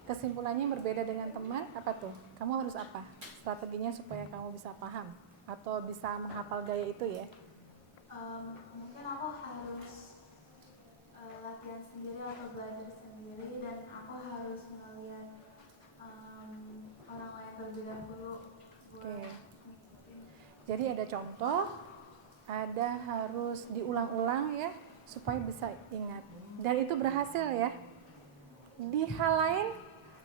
kesimpulannya berbeda dengan teman, apa tuh? Kamu harus apa? Strateginya supaya kamu bisa paham atau bisa menghafal gaya itu ya? Mungkin aku harus latihan sendiri atau belajar sendiri, dan aku harus melihat orang lain terlebih dahulu. Oke. Jadi ada contoh, ada harus diulang-ulang ya supaya bisa ingat. Dan itu berhasil ya. Di hal lain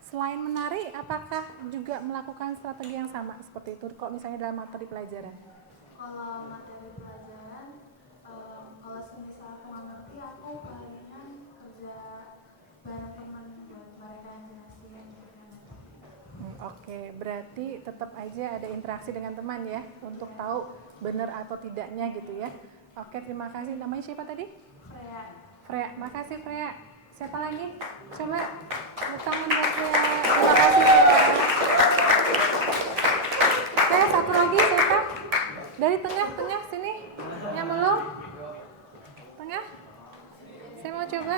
selain menari, apakah juga melakukan strategi yang sama seperti itu? Kalau misalnya dalam materi pelajaran? Kalau materi pelajaran, kalau semisal aku nggak ngerti, aku palingan kerja bareng teman buat mereka yang jelasin. Oke, berarti tetap aja ada interaksi dengan teman ya untuk tahu benar atau tidaknya gitu ya. Oke, terima kasih. Namanya siapa tadi? Freya. Makasih Freya. Siapa lagi? Coba tepuk tangan buat Freya. Terima kasih Freya. Oke, satu lagi siapa? Dari tengah sini. Yang belum? Tengah? Saya mau coba.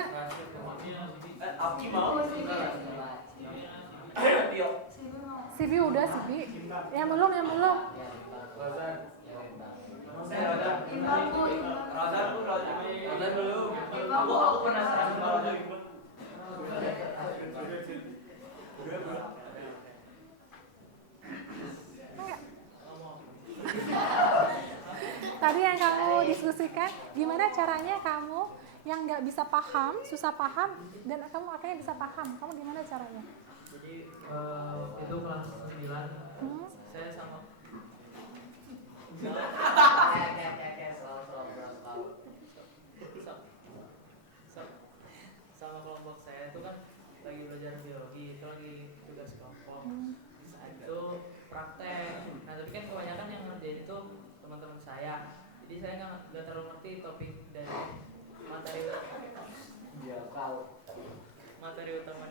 Aki mau? Sivi udah, Sivi. Yang belum. Razan dulu. Aku penasaran sama Razan. Tadi yang kamu diskusikan, gimana caranya kamu yang nggak bisa paham, susah paham, dan kamu akhirnya bisa paham. Kamu gimana caranya? Jadi itu kelas 9 saya sama sama kelompok saya itu kan lagi belajar biologi, itu lagi tugas kelompok. Saat itu praktek. Nah tapi kan kebanyakan yang ngerjain itu teman-teman saya. Jadi saya nggak terlalu ngerti topik dari materi utama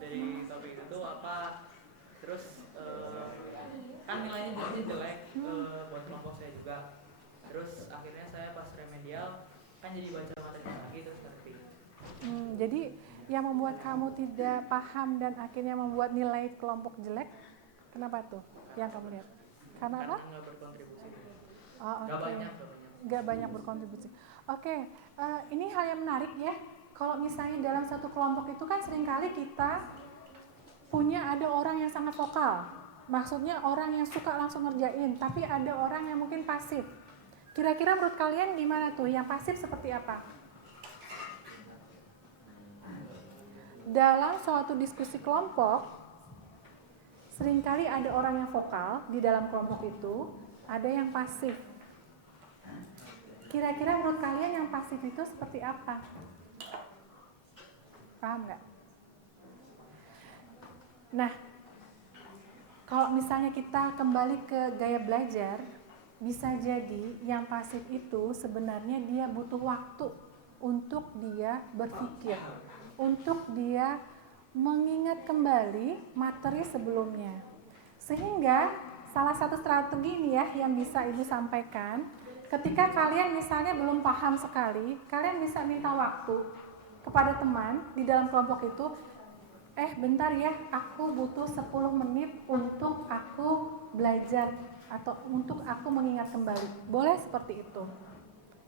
dari topik itu apa. Terus kan nilainya jadi jelek buat kelompok saya juga. Terus akhirnya saya pas remedial kan jadi baca materinya lagi terus ngerti. Jadi yang membuat kamu tidak paham dan akhirnya membuat nilai kelompok jelek, kenapa tuh? Yang kamu lihat? Karena apa? Nggak berkontribusi. Oh, Nggak okay. Nggak banyak berkontribusi. Oke, ini hal yang menarik ya. Kalau misalnya dalam satu kelompok itu kan seringkali kita punya ada orang yang sangat vokal. Maksudnya orang yang suka langsung ngerjain, tapi ada orang yang mungkin pasif. Kira-kira menurut kalian gimana tuh? Yang pasif seperti apa? Dalam suatu diskusi kelompok, seringkali ada orang yang vokal di dalam kelompok itu, ada yang pasif. Kira-kira menurut kalian yang pasif itu seperti apa? Paham nggak? Nah, kalau misalnya kita kembali ke gaya belajar, bisa jadi yang pasif itu sebenarnya dia butuh waktu untuk dia berpikir, untuk dia mengingat kembali materi sebelumnya. Sehingga salah satu strategi ini ya yang bisa Ibu sampaikan, ketika kalian misalnya belum paham sekali, kalian bisa minta waktu kepada teman di dalam kelompok itu, bentar ya, aku butuh 10 menit untuk aku belajar atau untuk aku mengingat kembali. Boleh seperti itu.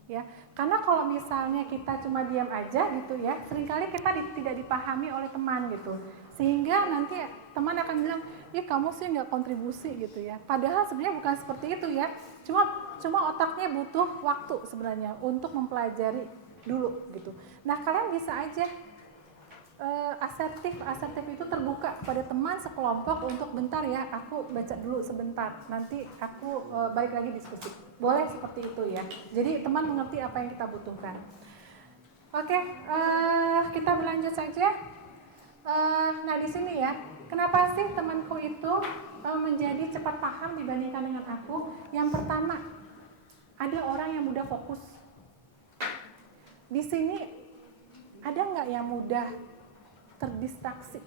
Ya, karena kalau misalnya kita cuma diam aja gitu ya, seringkali kita tidak dipahami oleh teman gitu. Sehingga nanti teman akan bilang, kamu sih nggak kontribusi gitu ya. Padahal sebenarnya bukan seperti itu ya. Cuma otaknya butuh waktu sebenarnya untuk mempelajari dulu gitu. Nah, kalian bisa aja asertif itu terbuka kepada teman sekelompok untuk bentar ya, aku baca dulu sebentar, nanti aku balik lagi diskusi. Boleh seperti itu ya. Jadi teman mengerti apa yang kita butuhkan. Oke, kita berlanjut saja. Nah di sini ya, kenapa sih temanku itu menjadi cepat paham dibandingkan dengan aku? Yang pertama, ada orang yang mudah fokus. Di sini ada nggak yang mudah terdistraksi,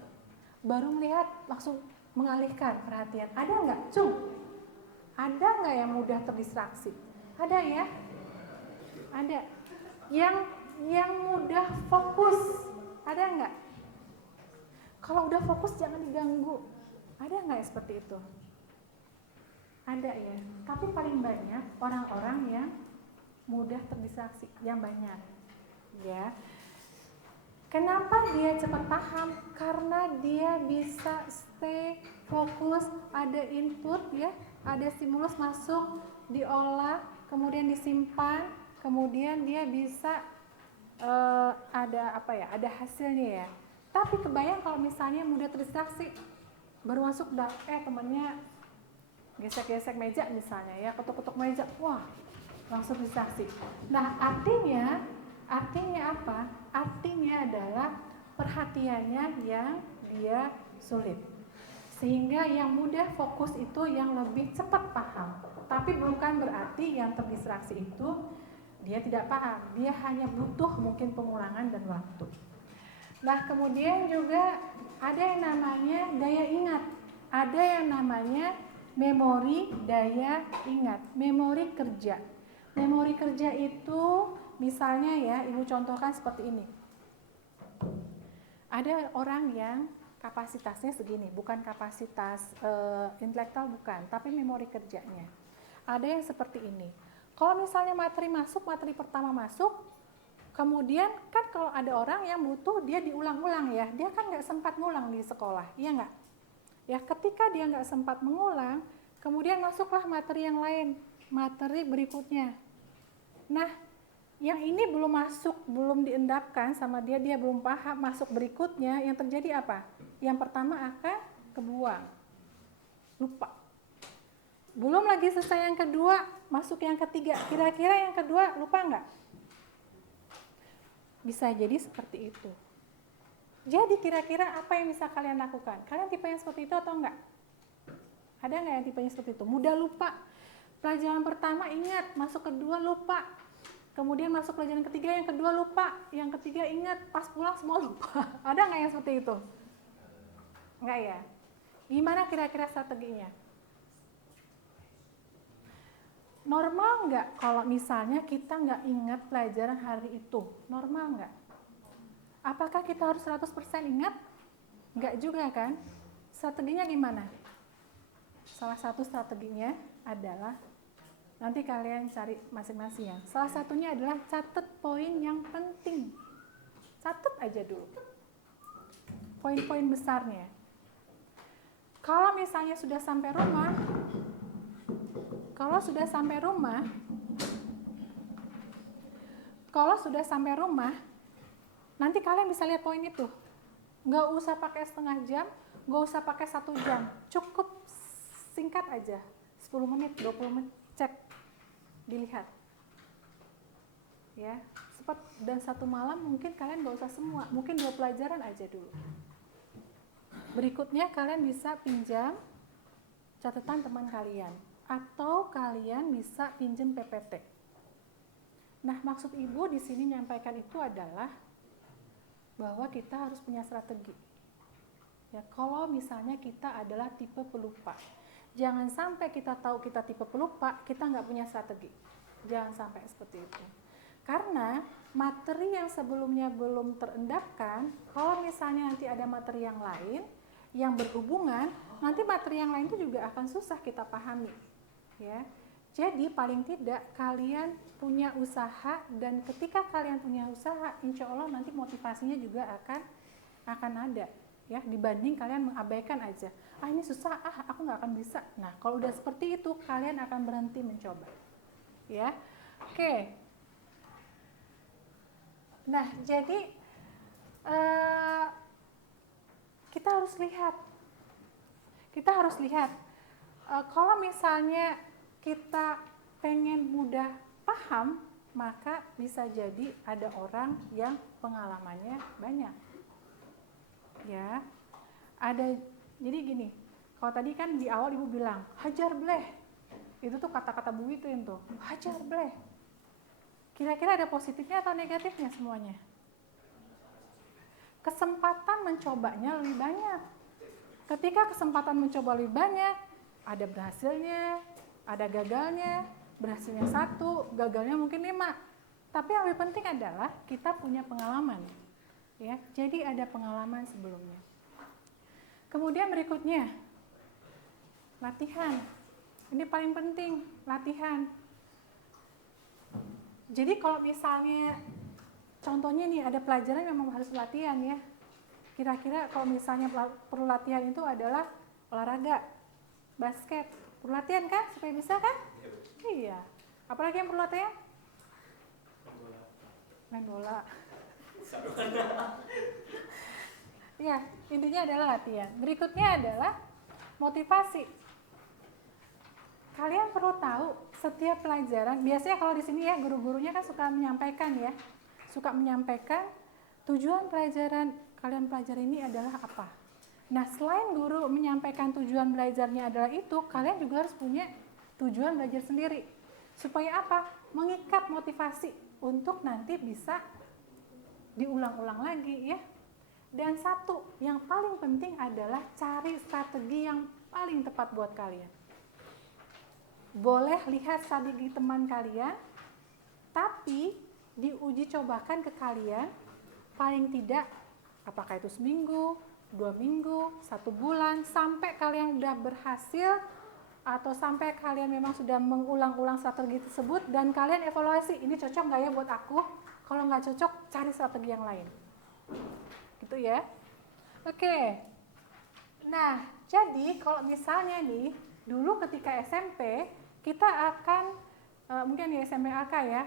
baru melihat langsung mengalihkan perhatian? Ada nggak, Cung? Ada nggak yang mudah terdistraksi? Ada ya? Ada. Yang mudah fokus, ada nggak? Kalau udah fokus jangan diganggu. Ada nggak ya seperti itu? Ada ya. Tapi paling banyak orang-orang yang mudah terdistraksi, yang banyak. Ya. Kenapa dia cepat paham? Karena dia bisa stay fokus, ada input ya, ada stimulus masuk, diolah, kemudian disimpan, kemudian dia bisa ada apa ya? Ada hasilnya ya. Tapi kebayang kalau misalnya mudah terdistraksi, baru masuk temannya gesek-gesek meja misalnya ya, ketuk-ketuk meja, wah langsung distraksi. Nah artinya apa? Artinya adalah perhatiannya yang dia sulit. Sehingga yang mudah fokus itu yang lebih cepat paham. Tapi bukan berarti yang terdistraksi itu dia tidak paham. Dia hanya butuh mungkin pengulangan dan waktu. Nah kemudian juga ada yang namanya daya ingat. Ada yang namanya memori daya ingat. Memori kerja. Memori kerja itu misalnya ya, Ibu contohkan seperti ini. Ada orang yang kapasitasnya segini, bukan kapasitas intelektual bukan, tapi memori kerjanya. Ada yang seperti ini. Kalau misalnya materi pertama masuk, kemudian kan kalau ada orang yang butuh dia diulang-ulang ya, dia kan nggak sempat ngulang di sekolah, iya nggak? Ya ketika dia nggak sempat mengulang, kemudian masuklah materi yang lain, materi berikutnya. Nah, yang ini belum masuk, belum diendapkan sama dia belum paham, masuk berikutnya, yang terjadi apa? Yang pertama akan kebuang, lupa. Belum lagi selesai yang kedua, masuk yang ketiga, kira-kira yang kedua lupa nggak? Bisa jadi seperti itu. Jadi kira-kira apa yang bisa kalian lakukan? Kalian tipe yang seperti itu atau enggak? Ada nggak yang tipenya seperti itu? Mudah lupa. Pelajaran pertama ingat, masuk kedua lupa. Kemudian masuk pelajaran ketiga, yang kedua lupa, yang ketiga ingat, pas pulang semua lupa. Ada nggak yang seperti itu? Nggak ya? Gimana kira-kira strateginya? Normal nggak kalau misalnya kita nggak ingat pelajaran hari itu? Normal nggak? Apakah kita harus 100% ingat? Nggak juga kan? Strateginya gimana? Salah satu strateginya adalah nanti kalian cari masing-masing ya. Salah satunya adalah catat poin yang penting. Catat aja dulu. Poin-poin besarnya. Kalau misalnya sudah sampai rumah, nanti kalian bisa lihat poin itu. Nggak usah pakai setengah jam, nggak usah pakai 1 jam. Cukup singkat aja. 10 menit, 20 menit, cek. Dilihat ya, dan 1 malam mungkin kalian gak usah semua, mungkin 2 pelajaran aja dulu. Berikutnya kalian bisa pinjam catatan teman kalian atau kalian bisa pinjam PPT. Nah maksud ibu di sini nyampaikan itu adalah bahwa kita harus punya strategi ya. Kalau misalnya kita adalah tipe pelupa, jangan sampai kita tahu kita tipe pelupa, kita nggak punya strategi. Jangan sampai seperti itu. Karena materi yang sebelumnya belum terendapkan, kalau misalnya nanti ada materi yang lain yang berhubungan, nanti materi yang lain itu juga akan susah kita pahami. Ya. Jadi paling tidak kalian punya usaha, dan ketika kalian punya usaha, insya Allah nanti motivasinya juga akan ada. Ya, dibanding kalian mengabaikan aja, ini susah, aku nggak akan bisa. Nah kalau udah seperti itu kalian akan berhenti mencoba ya. Oke. Nah jadi kita harus lihat kalau misalnya kita pengen mudah paham, maka bisa jadi ada orang yang pengalamannya banyak. Ya, ada. Jadi gini, kalau tadi kan di awal ibu bilang hajar bleh, itu tuh kata-kata Bu itu hajar bleh. Kira-kira ada positifnya atau negatifnya semuanya? Kesempatan mencobanya lebih banyak. Ketika kesempatan mencoba lebih banyak, ada berhasilnya, ada gagalnya. Berhasilnya 1, gagalnya mungkin 5. Tapi yang lebih penting adalah kita punya pengalaman. Ya, jadi ada pengalaman sebelumnya. Kemudian berikutnya, latihan. Ini paling penting, latihan. Jadi kalau misalnya, contohnya nih ada pelajaran yang memang harus latihan ya. Kira-kira kalau misalnya perlu latihan itu adalah olahraga, basket. Perlu latihan kan? Supaya bisa kan? Iya. Apalagi yang perlu latihan? Main bola. Ya, intinya adalah latihan. Berikutnya adalah motivasi. Kalian perlu tahu setiap pelajaran, biasanya kalau di sini ya guru-gurunya kan suka menyampaikan ya. Suka menyampaikan tujuan pelajaran kalian pelajari ini adalah apa. Nah, selain guru menyampaikan tujuan belajarnya adalah itu, kalian juga harus punya tujuan belajar sendiri. Supaya apa? Mengikat motivasi untuk nanti bisa diulang-ulang lagi ya. Dan satu yang paling penting adalah cari strategi yang paling tepat buat kalian. Boleh lihat strategi teman kalian, tapi diuji cobakan ke kalian paling tidak apakah itu seminggu, 2 minggu, 1 bulan, sampai kalian udah berhasil atau sampai kalian memang sudah mengulang-ulang strategi tersebut dan kalian evaluasi, ini cocok nggak ya buat aku? Kalau nggak cocok, cari strategi yang lain. Gitu ya. Oke. Nah, jadi kalau misalnya nih, dulu ketika SMP, kita akan, mungkin di SMP AK ya,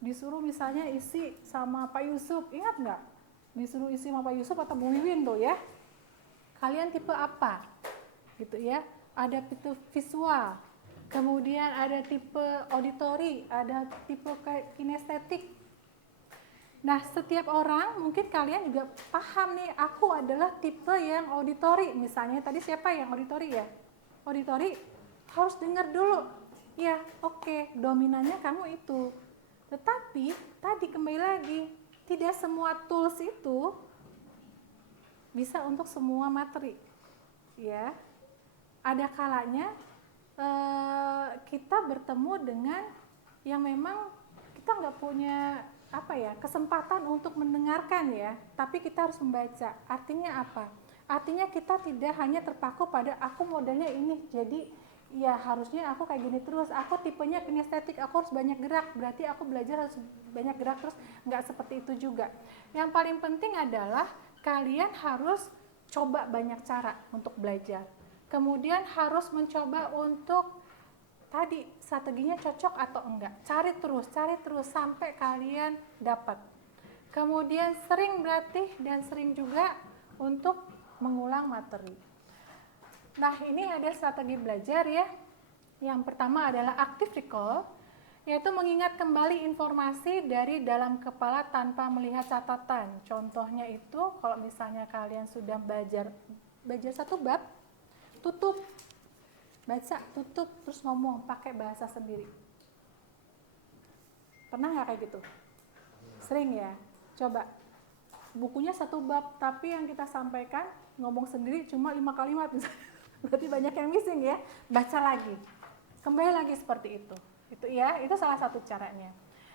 disuruh misalnya isi sama Pak Yusuf, ingat nggak? Disuruh isi sama Pak Yusuf atau Bu Wiwin tuh ya. Kalian tipe apa? Gitu ya. Ada tipe visual, kemudian ada tipe auditori, ada tipe kinestetik. Nah, setiap orang mungkin kalian juga paham nih, aku adalah tipe yang auditori. Misalnya tadi siapa yang auditori ya? Auditori harus dengar dulu. Ya, oke, dominannya kamu itu. Tetapi tadi kembali lagi, tidak semua tools itu bisa untuk semua materi. Ya. Ada kalanya kita bertemu dengan yang memang kita nggak punya kesempatan untuk mendengarkan ya, tapi kita harus membaca. Artinya apa? Artinya kita tidak hanya terpaku pada aku modelnya ini, jadi ya harusnya aku kayak gini terus. Aku tipenya kinestetik, aku harus banyak gerak, berarti aku belajar harus banyak gerak terus. Nggak seperti itu juga. Yang paling penting adalah kalian harus coba banyak cara untuk belajar. Kemudian harus mencoba untuk tadi strateginya cocok atau enggak. Cari terus sampai kalian dapat. Kemudian sering berlatih dan sering juga untuk mengulang materi. Nah, ini ada strategi belajar ya. Yang pertama adalah active recall, yaitu mengingat kembali informasi dari dalam kepala tanpa melihat catatan. Contohnya itu kalau misalnya kalian sudah belajar satu bab, tutup, baca, tutup, terus ngomong pakai bahasa sendiri. Pernah nggak kayak gitu? Sering ya? Coba. Bukunya satu bab, tapi yang kita sampaikan ngomong sendiri cuma 5 kalimat misalnya. Berarti banyak yang missing ya. Baca lagi. Kembali lagi seperti itu. Itu ya, itu salah satu caranya.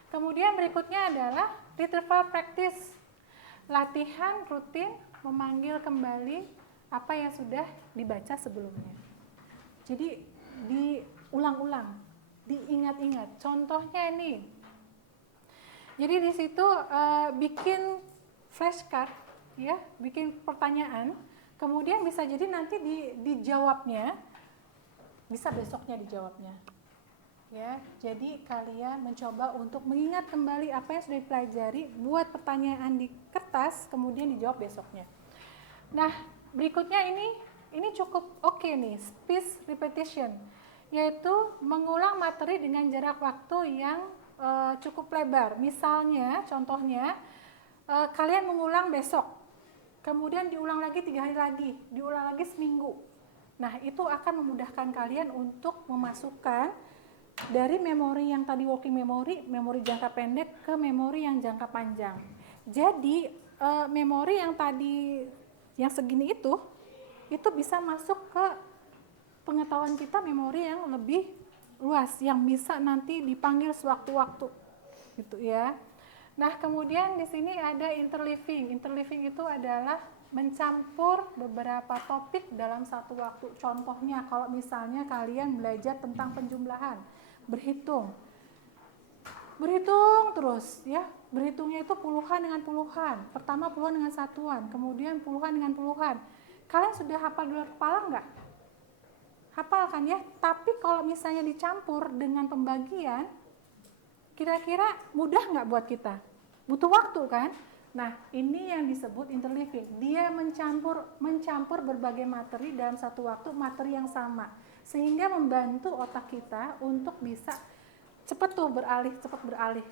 Kemudian berikutnya adalah retrieval practice. Latihan rutin memanggil kembali apa yang sudah dibaca sebelumnya. Jadi diulang-ulang, diingat-ingat. Contohnya ini. Jadi di situ bikin flashcard, ya, bikin pertanyaan. Kemudian bisa jadi nanti dijawabnya, bisa besoknya dijawabnya. Ya, jadi kalian mencoba untuk mengingat kembali apa yang sudah dipelajari, buat pertanyaan di kertas, kemudian dijawab besoknya. Nah, berikutnya ini cukup oke nih, spaced repetition, yaitu mengulang materi dengan jarak waktu yang cukup lebar. Misalnya, contohnya, kalian mengulang besok, kemudian diulang lagi 3 hari lagi, diulang lagi seminggu. Nah, itu akan memudahkan kalian untuk memasukkan dari memori yang tadi working memory, memori jangka pendek ke memori yang jangka panjang. Jadi, memori yang tadi yang segini itu bisa masuk ke pengetahuan kita, memori yang lebih luas, yang bisa nanti dipanggil sewaktu-waktu, gitu ya. Nah, kemudian di sini ada interleaving. Interleaving itu adalah mencampur beberapa topik dalam satu waktu. Contohnya kalau misalnya kalian belajar tentang penjumlahan, berhitung terus ya, berhitungnya itu puluhan dengan puluhan. Pertama puluhan dengan satuan, kemudian puluhan dengan puluhan. Kalian sudah hafal di luar kepala nggak? Hafal kan ya? Tapi kalau misalnya dicampur dengan pembagian, kira-kira mudah nggak buat kita? Butuh waktu kan? Nah, ini yang disebut interleaving. Dia mencampur berbagai materi dalam satu waktu, materi yang sama, sehingga membantu otak kita untuk bisa cepat beralih.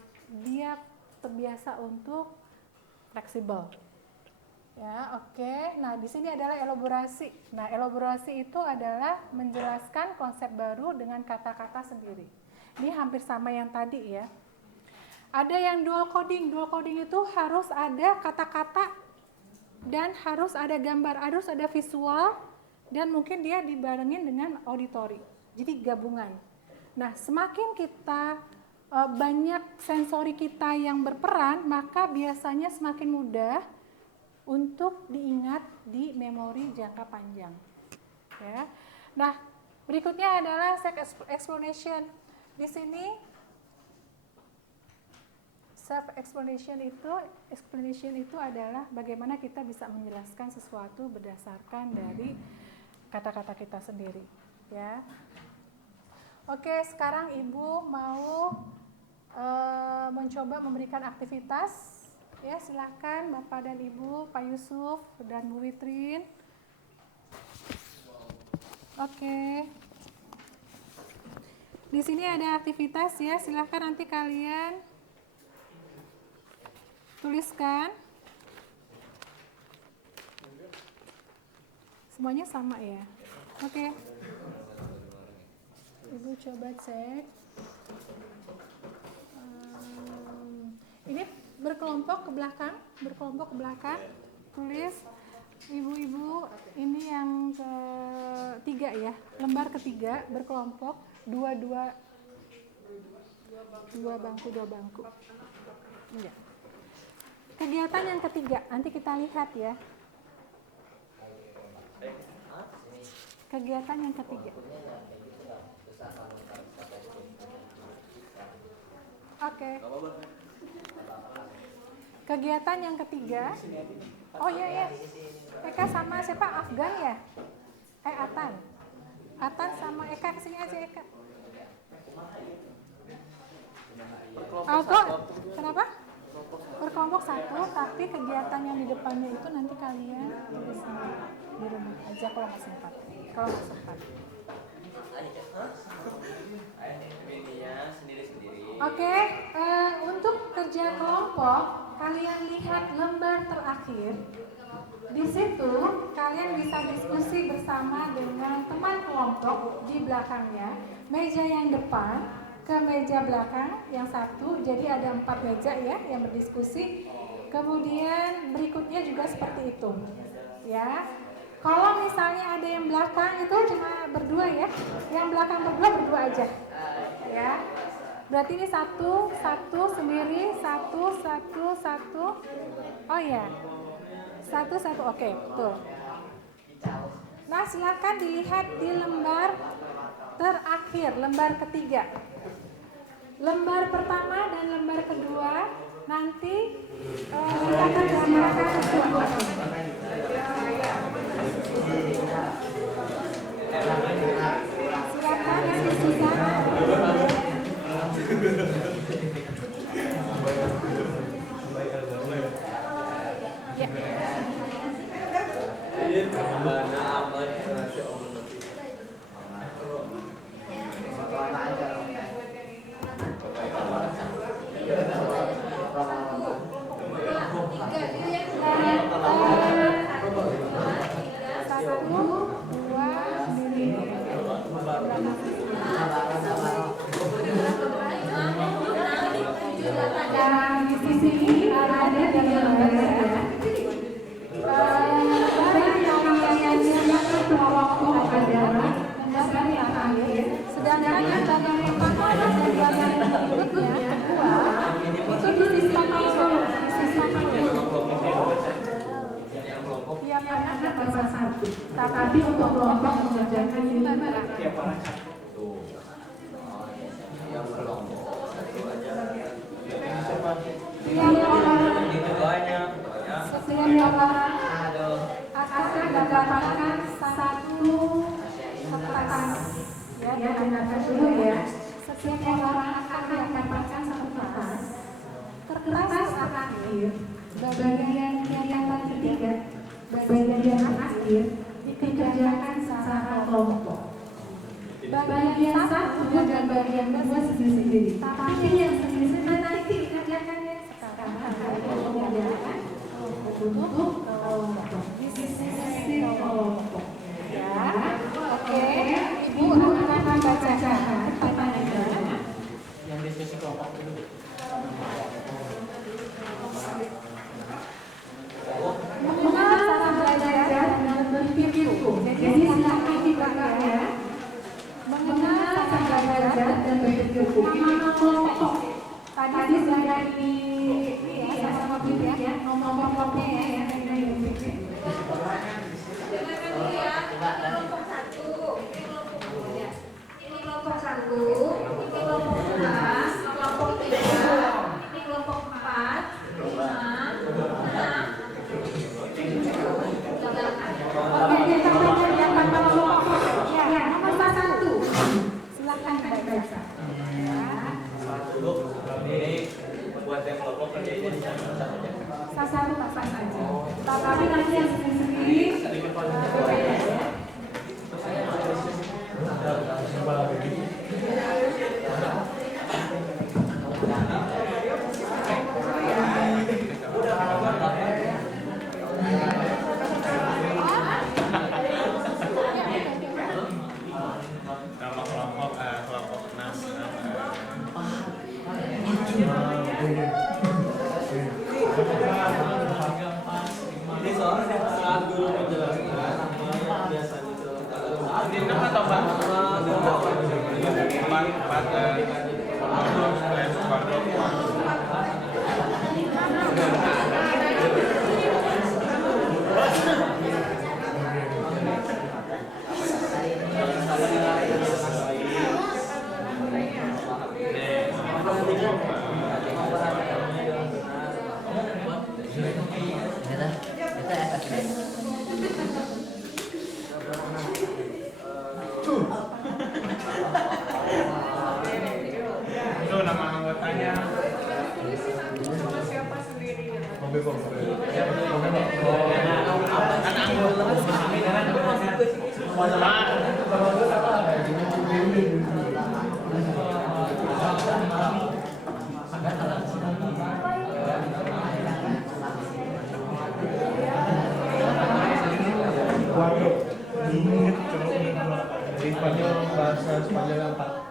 Dia terbiasa untuk fleksibel. Ya, oke. Nah, di sini adalah elaborasi. Nah, elaborasi itu adalah menjelaskan konsep baru dengan kata-kata sendiri. Ini hampir sama yang tadi ya. Ada yang dual coding. Dual coding itu harus ada kata-kata dan harus ada gambar, harus ada visual, dan mungkin dia dibarengin dengan auditori. Jadi gabungan. Nah, semakin kita banyak sensori kita yang berperan, maka biasanya semakin mudah untuk diingat di memori jangka panjang. Ya. Nah, berikutnya adalah self explanation. Di sini self explanation itu adalah bagaimana kita bisa menjelaskan sesuatu berdasarkan dari kata-kata kita sendiri, ya. Oke, sekarang Ibu mau mencoba memberikan aktivitas. Ya, silakan Bapak dan Ibu, Pak Yusuf dan Bu Witrin. Oke. Di sini ada aktivitas ya, silakan nanti kalian tuliskan. Semuanya sama ya. Oke. Ibu coba cek. Ini berkelompok ke belakang, tulis ibu-ibu, ini yang ketiga ya, lembar ketiga berkelompok, dua bangku. Enggak. Kegiatan yang ketiga, nanti kita lihat ya. Kegiatan yang ketiga. Oke. Kegiatan yang ketiga. Oh iya. Eka sama siapa? Afgan ya? Atan sama Eka, kesini aja Eka. Kenapa? Berkelompok satu, tapi kegiatan yang di depannya itu nanti kalian tulis di rumah aja kalau nggak sempat. Oke, untuk kerja kelompok, kalian lihat lembar terakhir. Di situ kalian bisa diskusi bersama dengan teman kelompok di belakangnya. Meja yang depan ke meja belakang yang satu, jadi ada 4 meja ya yang berdiskusi. Kemudian berikutnya juga seperti itu, ya. Kalau misalnya ada yang belakang itu cuma berdua ya, yang belakang berdua aja, ya. Berarti ini satu sendiri, satu. Oh ya, satu, oke, tuh. Nah, silakan dilihat di lembar terakhir, lembar ketiga. Lembar pertama dan lembar kedua nanti kita akan gambarkan semua. Silakan diskusikan. Di sini ada 3 lembar ya. Yang ya, dengarkan dulu ya. Setiap orang akan mendapatkan satu kelas. Kertas akhir, bagian kegiatan ketiga, bagian akhir dikerjakan secara kelompok. Bagian satu dan bagian dua sendiri-sendiri. Tapi yang sendiri-sendiri nanti dikerjakannya sekarang mengerjakan untuk kelompok. Diskusi kelompok. Ya, oke. Ibu akan membacakan pertanyaannya. Yang diskusi kelompok dulu. Mengenal cara belajar dan berpikir. Jadi silakan dibaca ya. Mengenal cara belajar dan berpikir. Nama kelompok. Tadi sudah di ya sama Bu ya, nomor kelompoknya ya. Kelompok satu, ini kelompok 2, ini kelompok 1, ini kelompok 2, kelompok 3, ini kelompok 4, 5, 6. Oke, kita belajar yang kelompok. Ya, nomor 1. Silakan baca. Dulu ini buat yang kelompok kerjanya di sana saja. Satu apa saja. Tapi nanti yang sendiri-sendiri berbeda ya. Nama kelompok kelompok nas. Ini soalnya saat dulu menjelaskan namanya biasanya itu Ini nama atau Pak? Itu nama anggotanya. Siapa sendiri? di Spanyol bahasa Spanyol 4.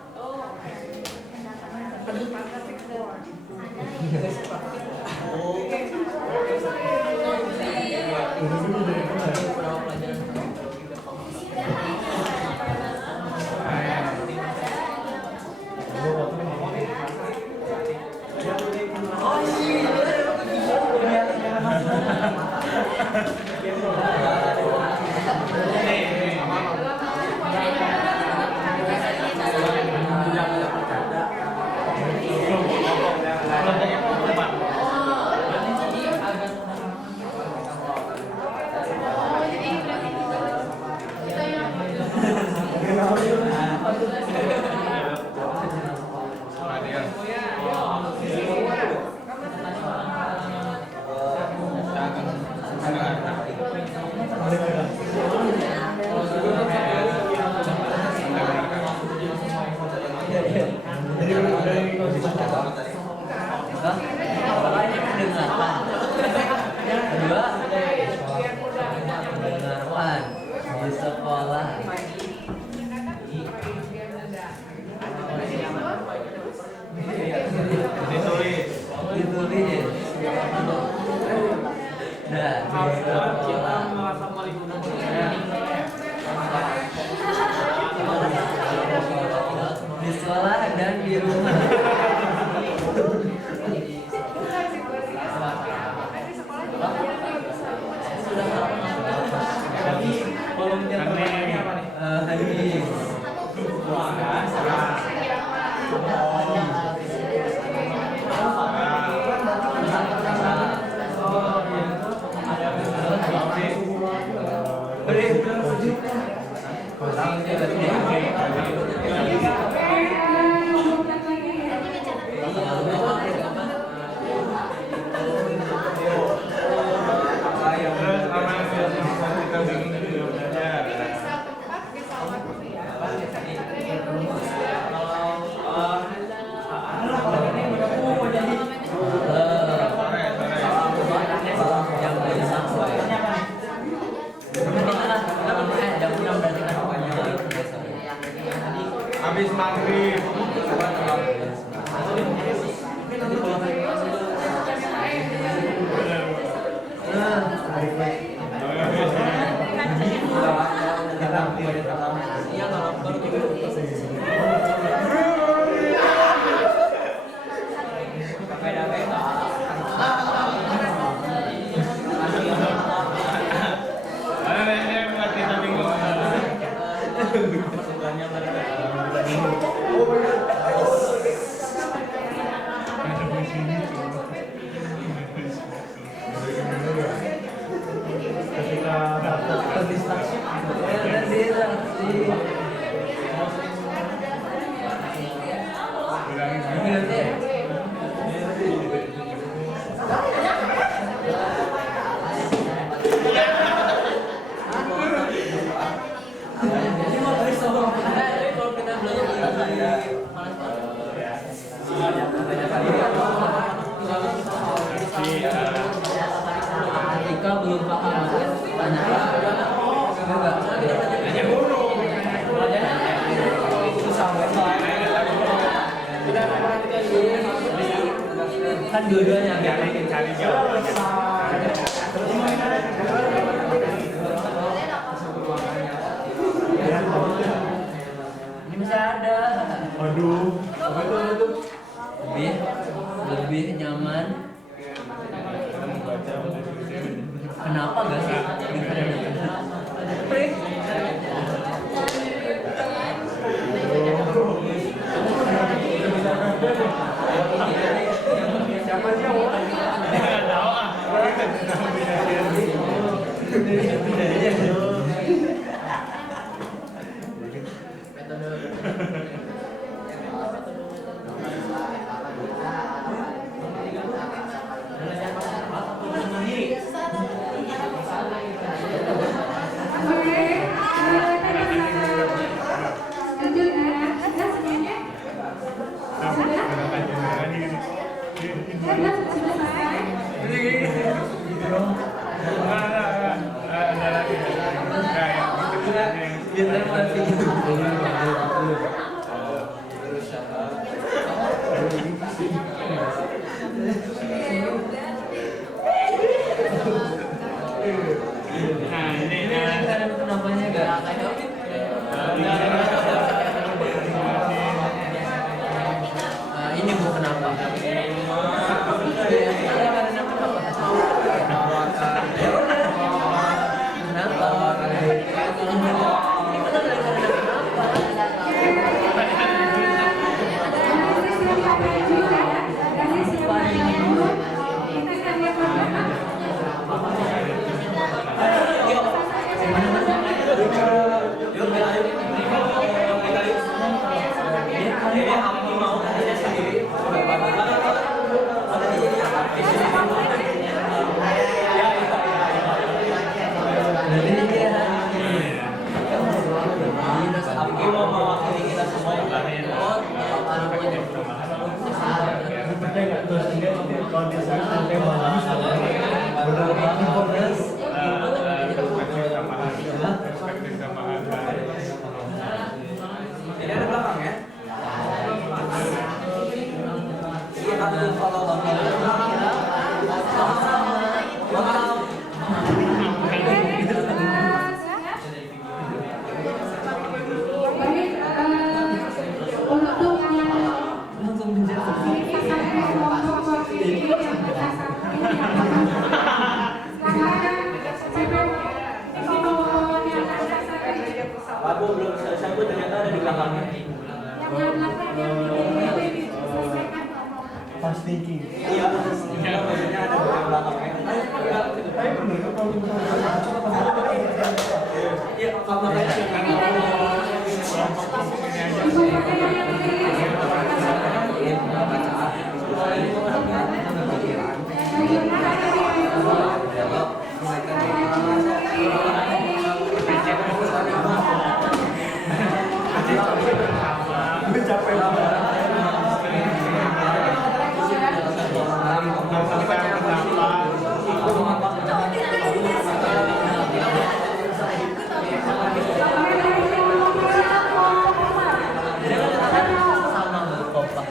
belum paham tanya kan dua-duanya cari jawabannya. ini masih ada. Waduh, apa itu? Lebih nyaman. Kenapa gak sih? Siapa sih yang mau? Nggak tahu ah. Nah, ini kenapanya gak? Ini bu kenapa? Ini ada belakang ya? Aku belum selesai pun ternyata ada di belakangnya. Fast thinking. Iya, maksudnya ada di belakangnya. Iya, makanya Sama kompak.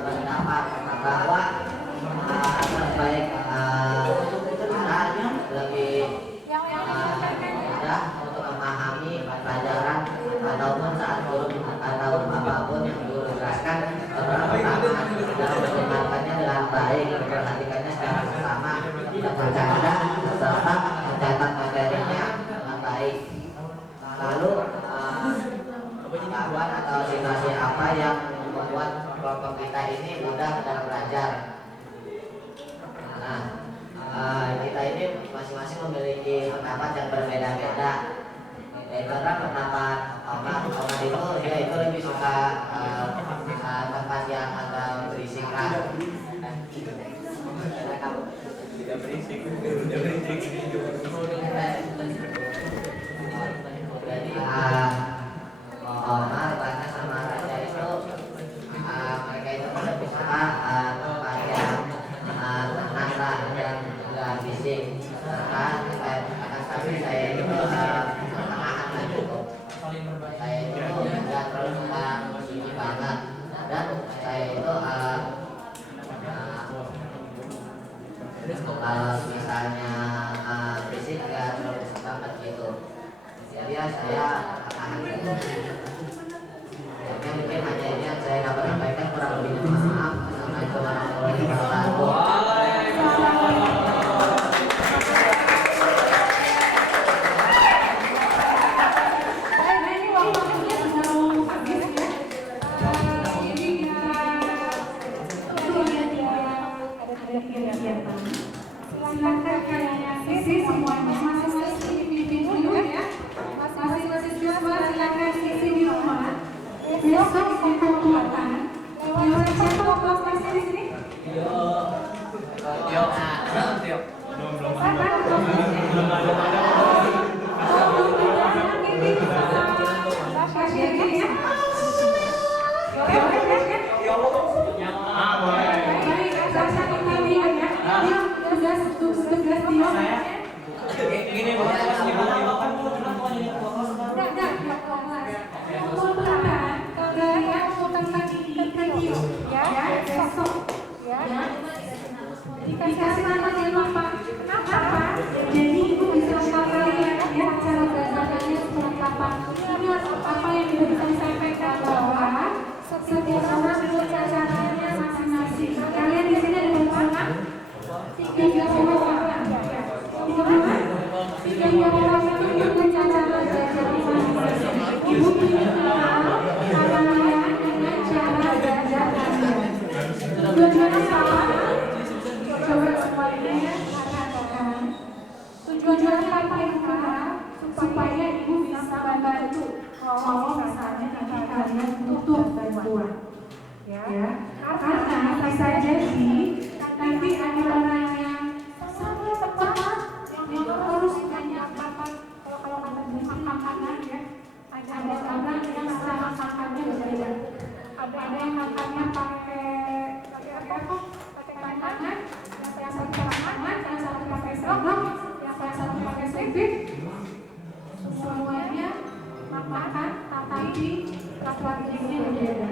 berpendapat bahwa terbaik kita lebih mudah untuk memahami pelajaran ataupun saat guru atau apapun yang guru jelaskan. Pertama adalah mendengarkannya dengan baik, memperhatikannya secara bersama, tidak bercanda, serta mencatat materinya dengan baik. Lalu kawan atau situasi apa yang membuat kelompok kita ini mudah dalam belajar. Kita ini masing-masing memiliki pendapat yang berbeda-beda. Karena pendapat Oma itu dia itu lebih suka tempat yang agak berisik kan. Tidak berisik. Jadi Oma karena sama Raja itu mereka itu lebih suka tempat yang tenang lah dan enggak bising. Tapi saya itu pertengahan lah gitu. Saya itu enggak terlalu suka sunyi banget dan saya itu kalau misalnya berisik enggak terlalu suka banget gitu. Jadi ya saya pertengahan gitu. Ya, mungkin hanya ini yang saya dapat sampaikan, kurang lebih maaf. Assalamualaikum warahmatullahi wabarakatuh. Silakan kalian sisi semuanya masing-masing di dulu ya. Masing-masing siswa silakan sisi di rumah. Besok dikumpulkan lewat chat kelas di sini. Dikasih nama dia lupa. Kenapa? Jadi ibu bisa sekali ya cara belajarnya seperti apa. Ingat apa yang bisa disampaikan bahwa setiap orang punya caranya masing-masing. Kalian di sini ada berapa orang? 30 orang. 30 orang itu punya cara belajar masing-masing. Ibu ingin tahu kalian dengan cara belajar kalian. Tujuannya apa? Coba semuanya katakan. Tujuannya apa ibu? Supaya ibu bisa membantu. Kalau misalnya nanti kalian butuh bantuan, ya. Karena bisa jadi nanti ada orang yang sangat tepat yang harus banyak makan. Kalau kata makanan ya, ada orang yang cara makannya berbeda. Ada yang makannya pakai apa? Pakai tangan. Yang satu pakai tangan, yang satu pakai sendok, yang satu pakai sendok. Semuanya makan, tapi strateginya berbeda.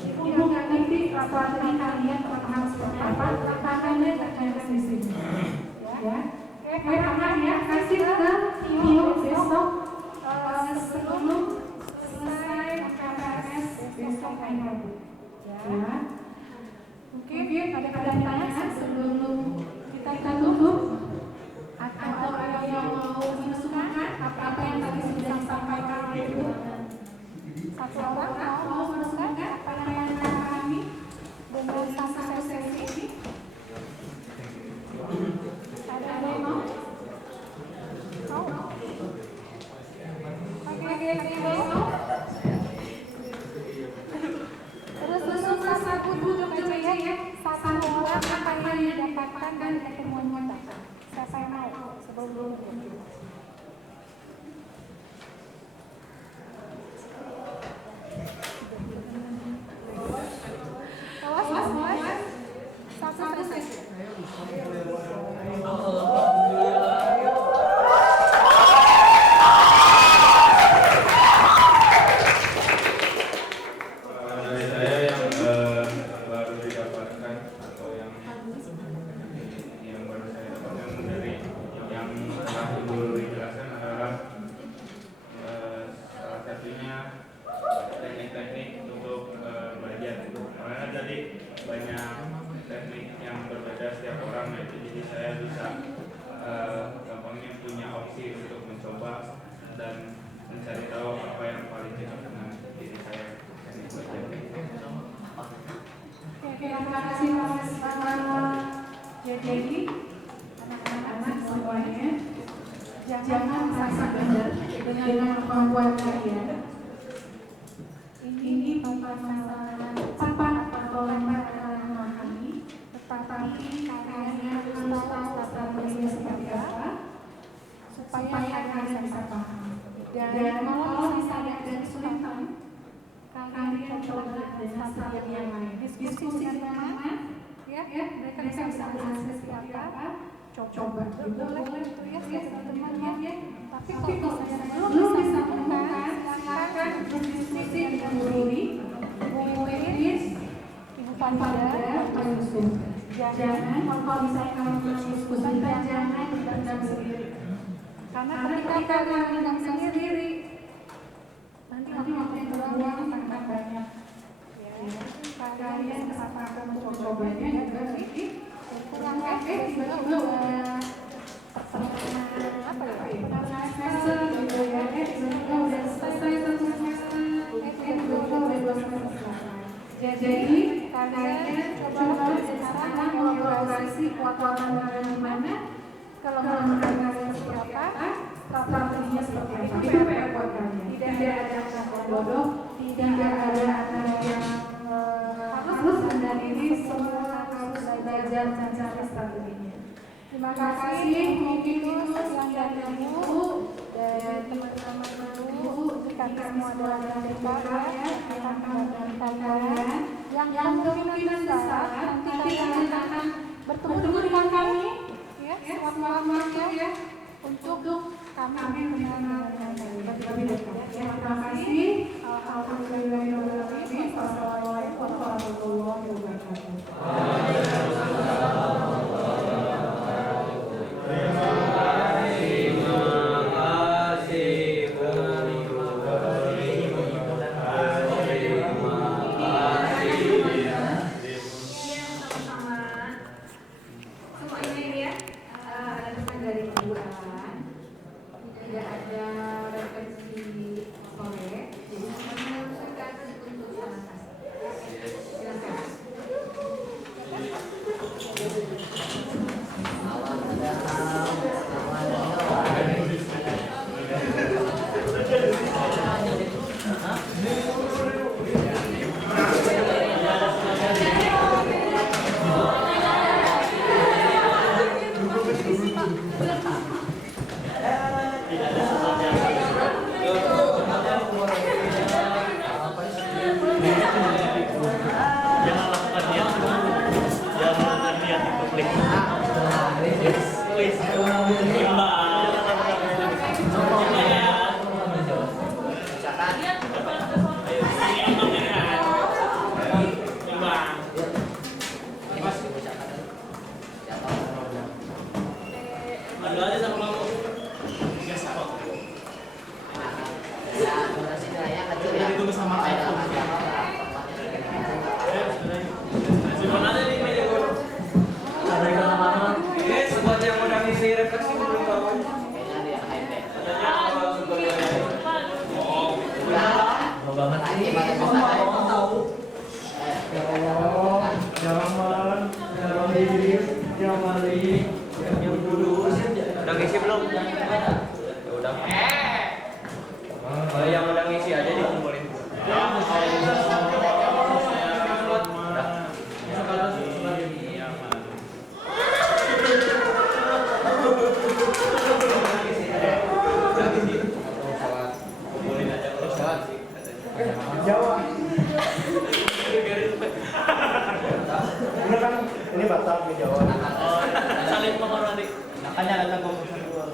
Ibu nggak ngerti strategi kalian pernah seperti apa, tantangannya terkait di sini. Ya, karena ya kasih ke Tio besok sebelum selesai KPS besok hari. Ya. Mungkin ada pertanyaan sebelum kita tutup atau ada yang mau menusukkan apa yang tadi sudah disampaikan oleh Ibu. Satu orang mau menusukkan apa yang kami dengan satu sesi ini. Ada yang mau? Oke, mau? Terus satu duduk aja ya. Satu orang apa yang didapatkan dari pertemuan kita. Siapa yang mau sebelum dulu? tadi banyak teknik yang berbeda setiap orang, itu jadi saya bisa gampangnya punya opsi untuk mencoba dan mencari tahu apa yang paling cocok dengan diri saya. Terima kasih Mas. Jadi anak-anak semuanya jangan merasa benar dengan kemampuan kalian. Ini bukan masalah cepat atau lambat kalian memahami, tetapi kalian harus tahu strateginya seperti apa supaya kalian bisa paham. Dan kalau misalnya ada kesulitan, kalian coba dengan strategi yang lain. Diskusi dengan teman, ya, mereka bisa berhasil seperti apa. Coba juga boleh itu ya teman-teman ya. Tapi kalau misalnya belum bisa menemukan, silakan berdiskusi dengan Bu Ruli, Bu Iris, Ibu Fanda, Pak Yusuf. Jangan kalau misalnya kalian berdiskusi, jangan dipendam sendiri. Karena ketika kalian pendam sendiri, nanti waktunya berbuang akan banyak. Kalian kesempatan untuk mencobanya juga sedikit. Kurang tiba-tiba udah apa ya? Semester gitu ya. Tiba-tiba udah selesai satu semester. Tiba-tiba udah 2 semester. Jadi kalian coba sekarang mengelaborasi kekuatan kalian di mana, kelemahan kalian seperti apa, strateginya seperti apa. Itu PR buat kalian. Tidak ada anak bodoh, tidak ada anak yang harus rendah diri, semua harus belajar mencari strateginya. Terima kasih, mungkin itu yang dari Ibu dan teman-teman Ibu, kami semua adalah dari Bapak ya, akan mengajarkan kalian yang kemungkinan besar nanti kalian akan bertemu dengan kami ya, sewaktu-waktu ya, untuk kami mengenal lebih dekat. Terima kasih. Alhamdulillahirobbilalamin. Wassalamualaikum warahmatullahi wabarakatuh. Udah ngisi belum? Ya udah. Yang udah ngisi aja dikumpulin. Jawa. Ini kan ini Batak di Jawa. Saling menghormati. Makanya ada komputer dua.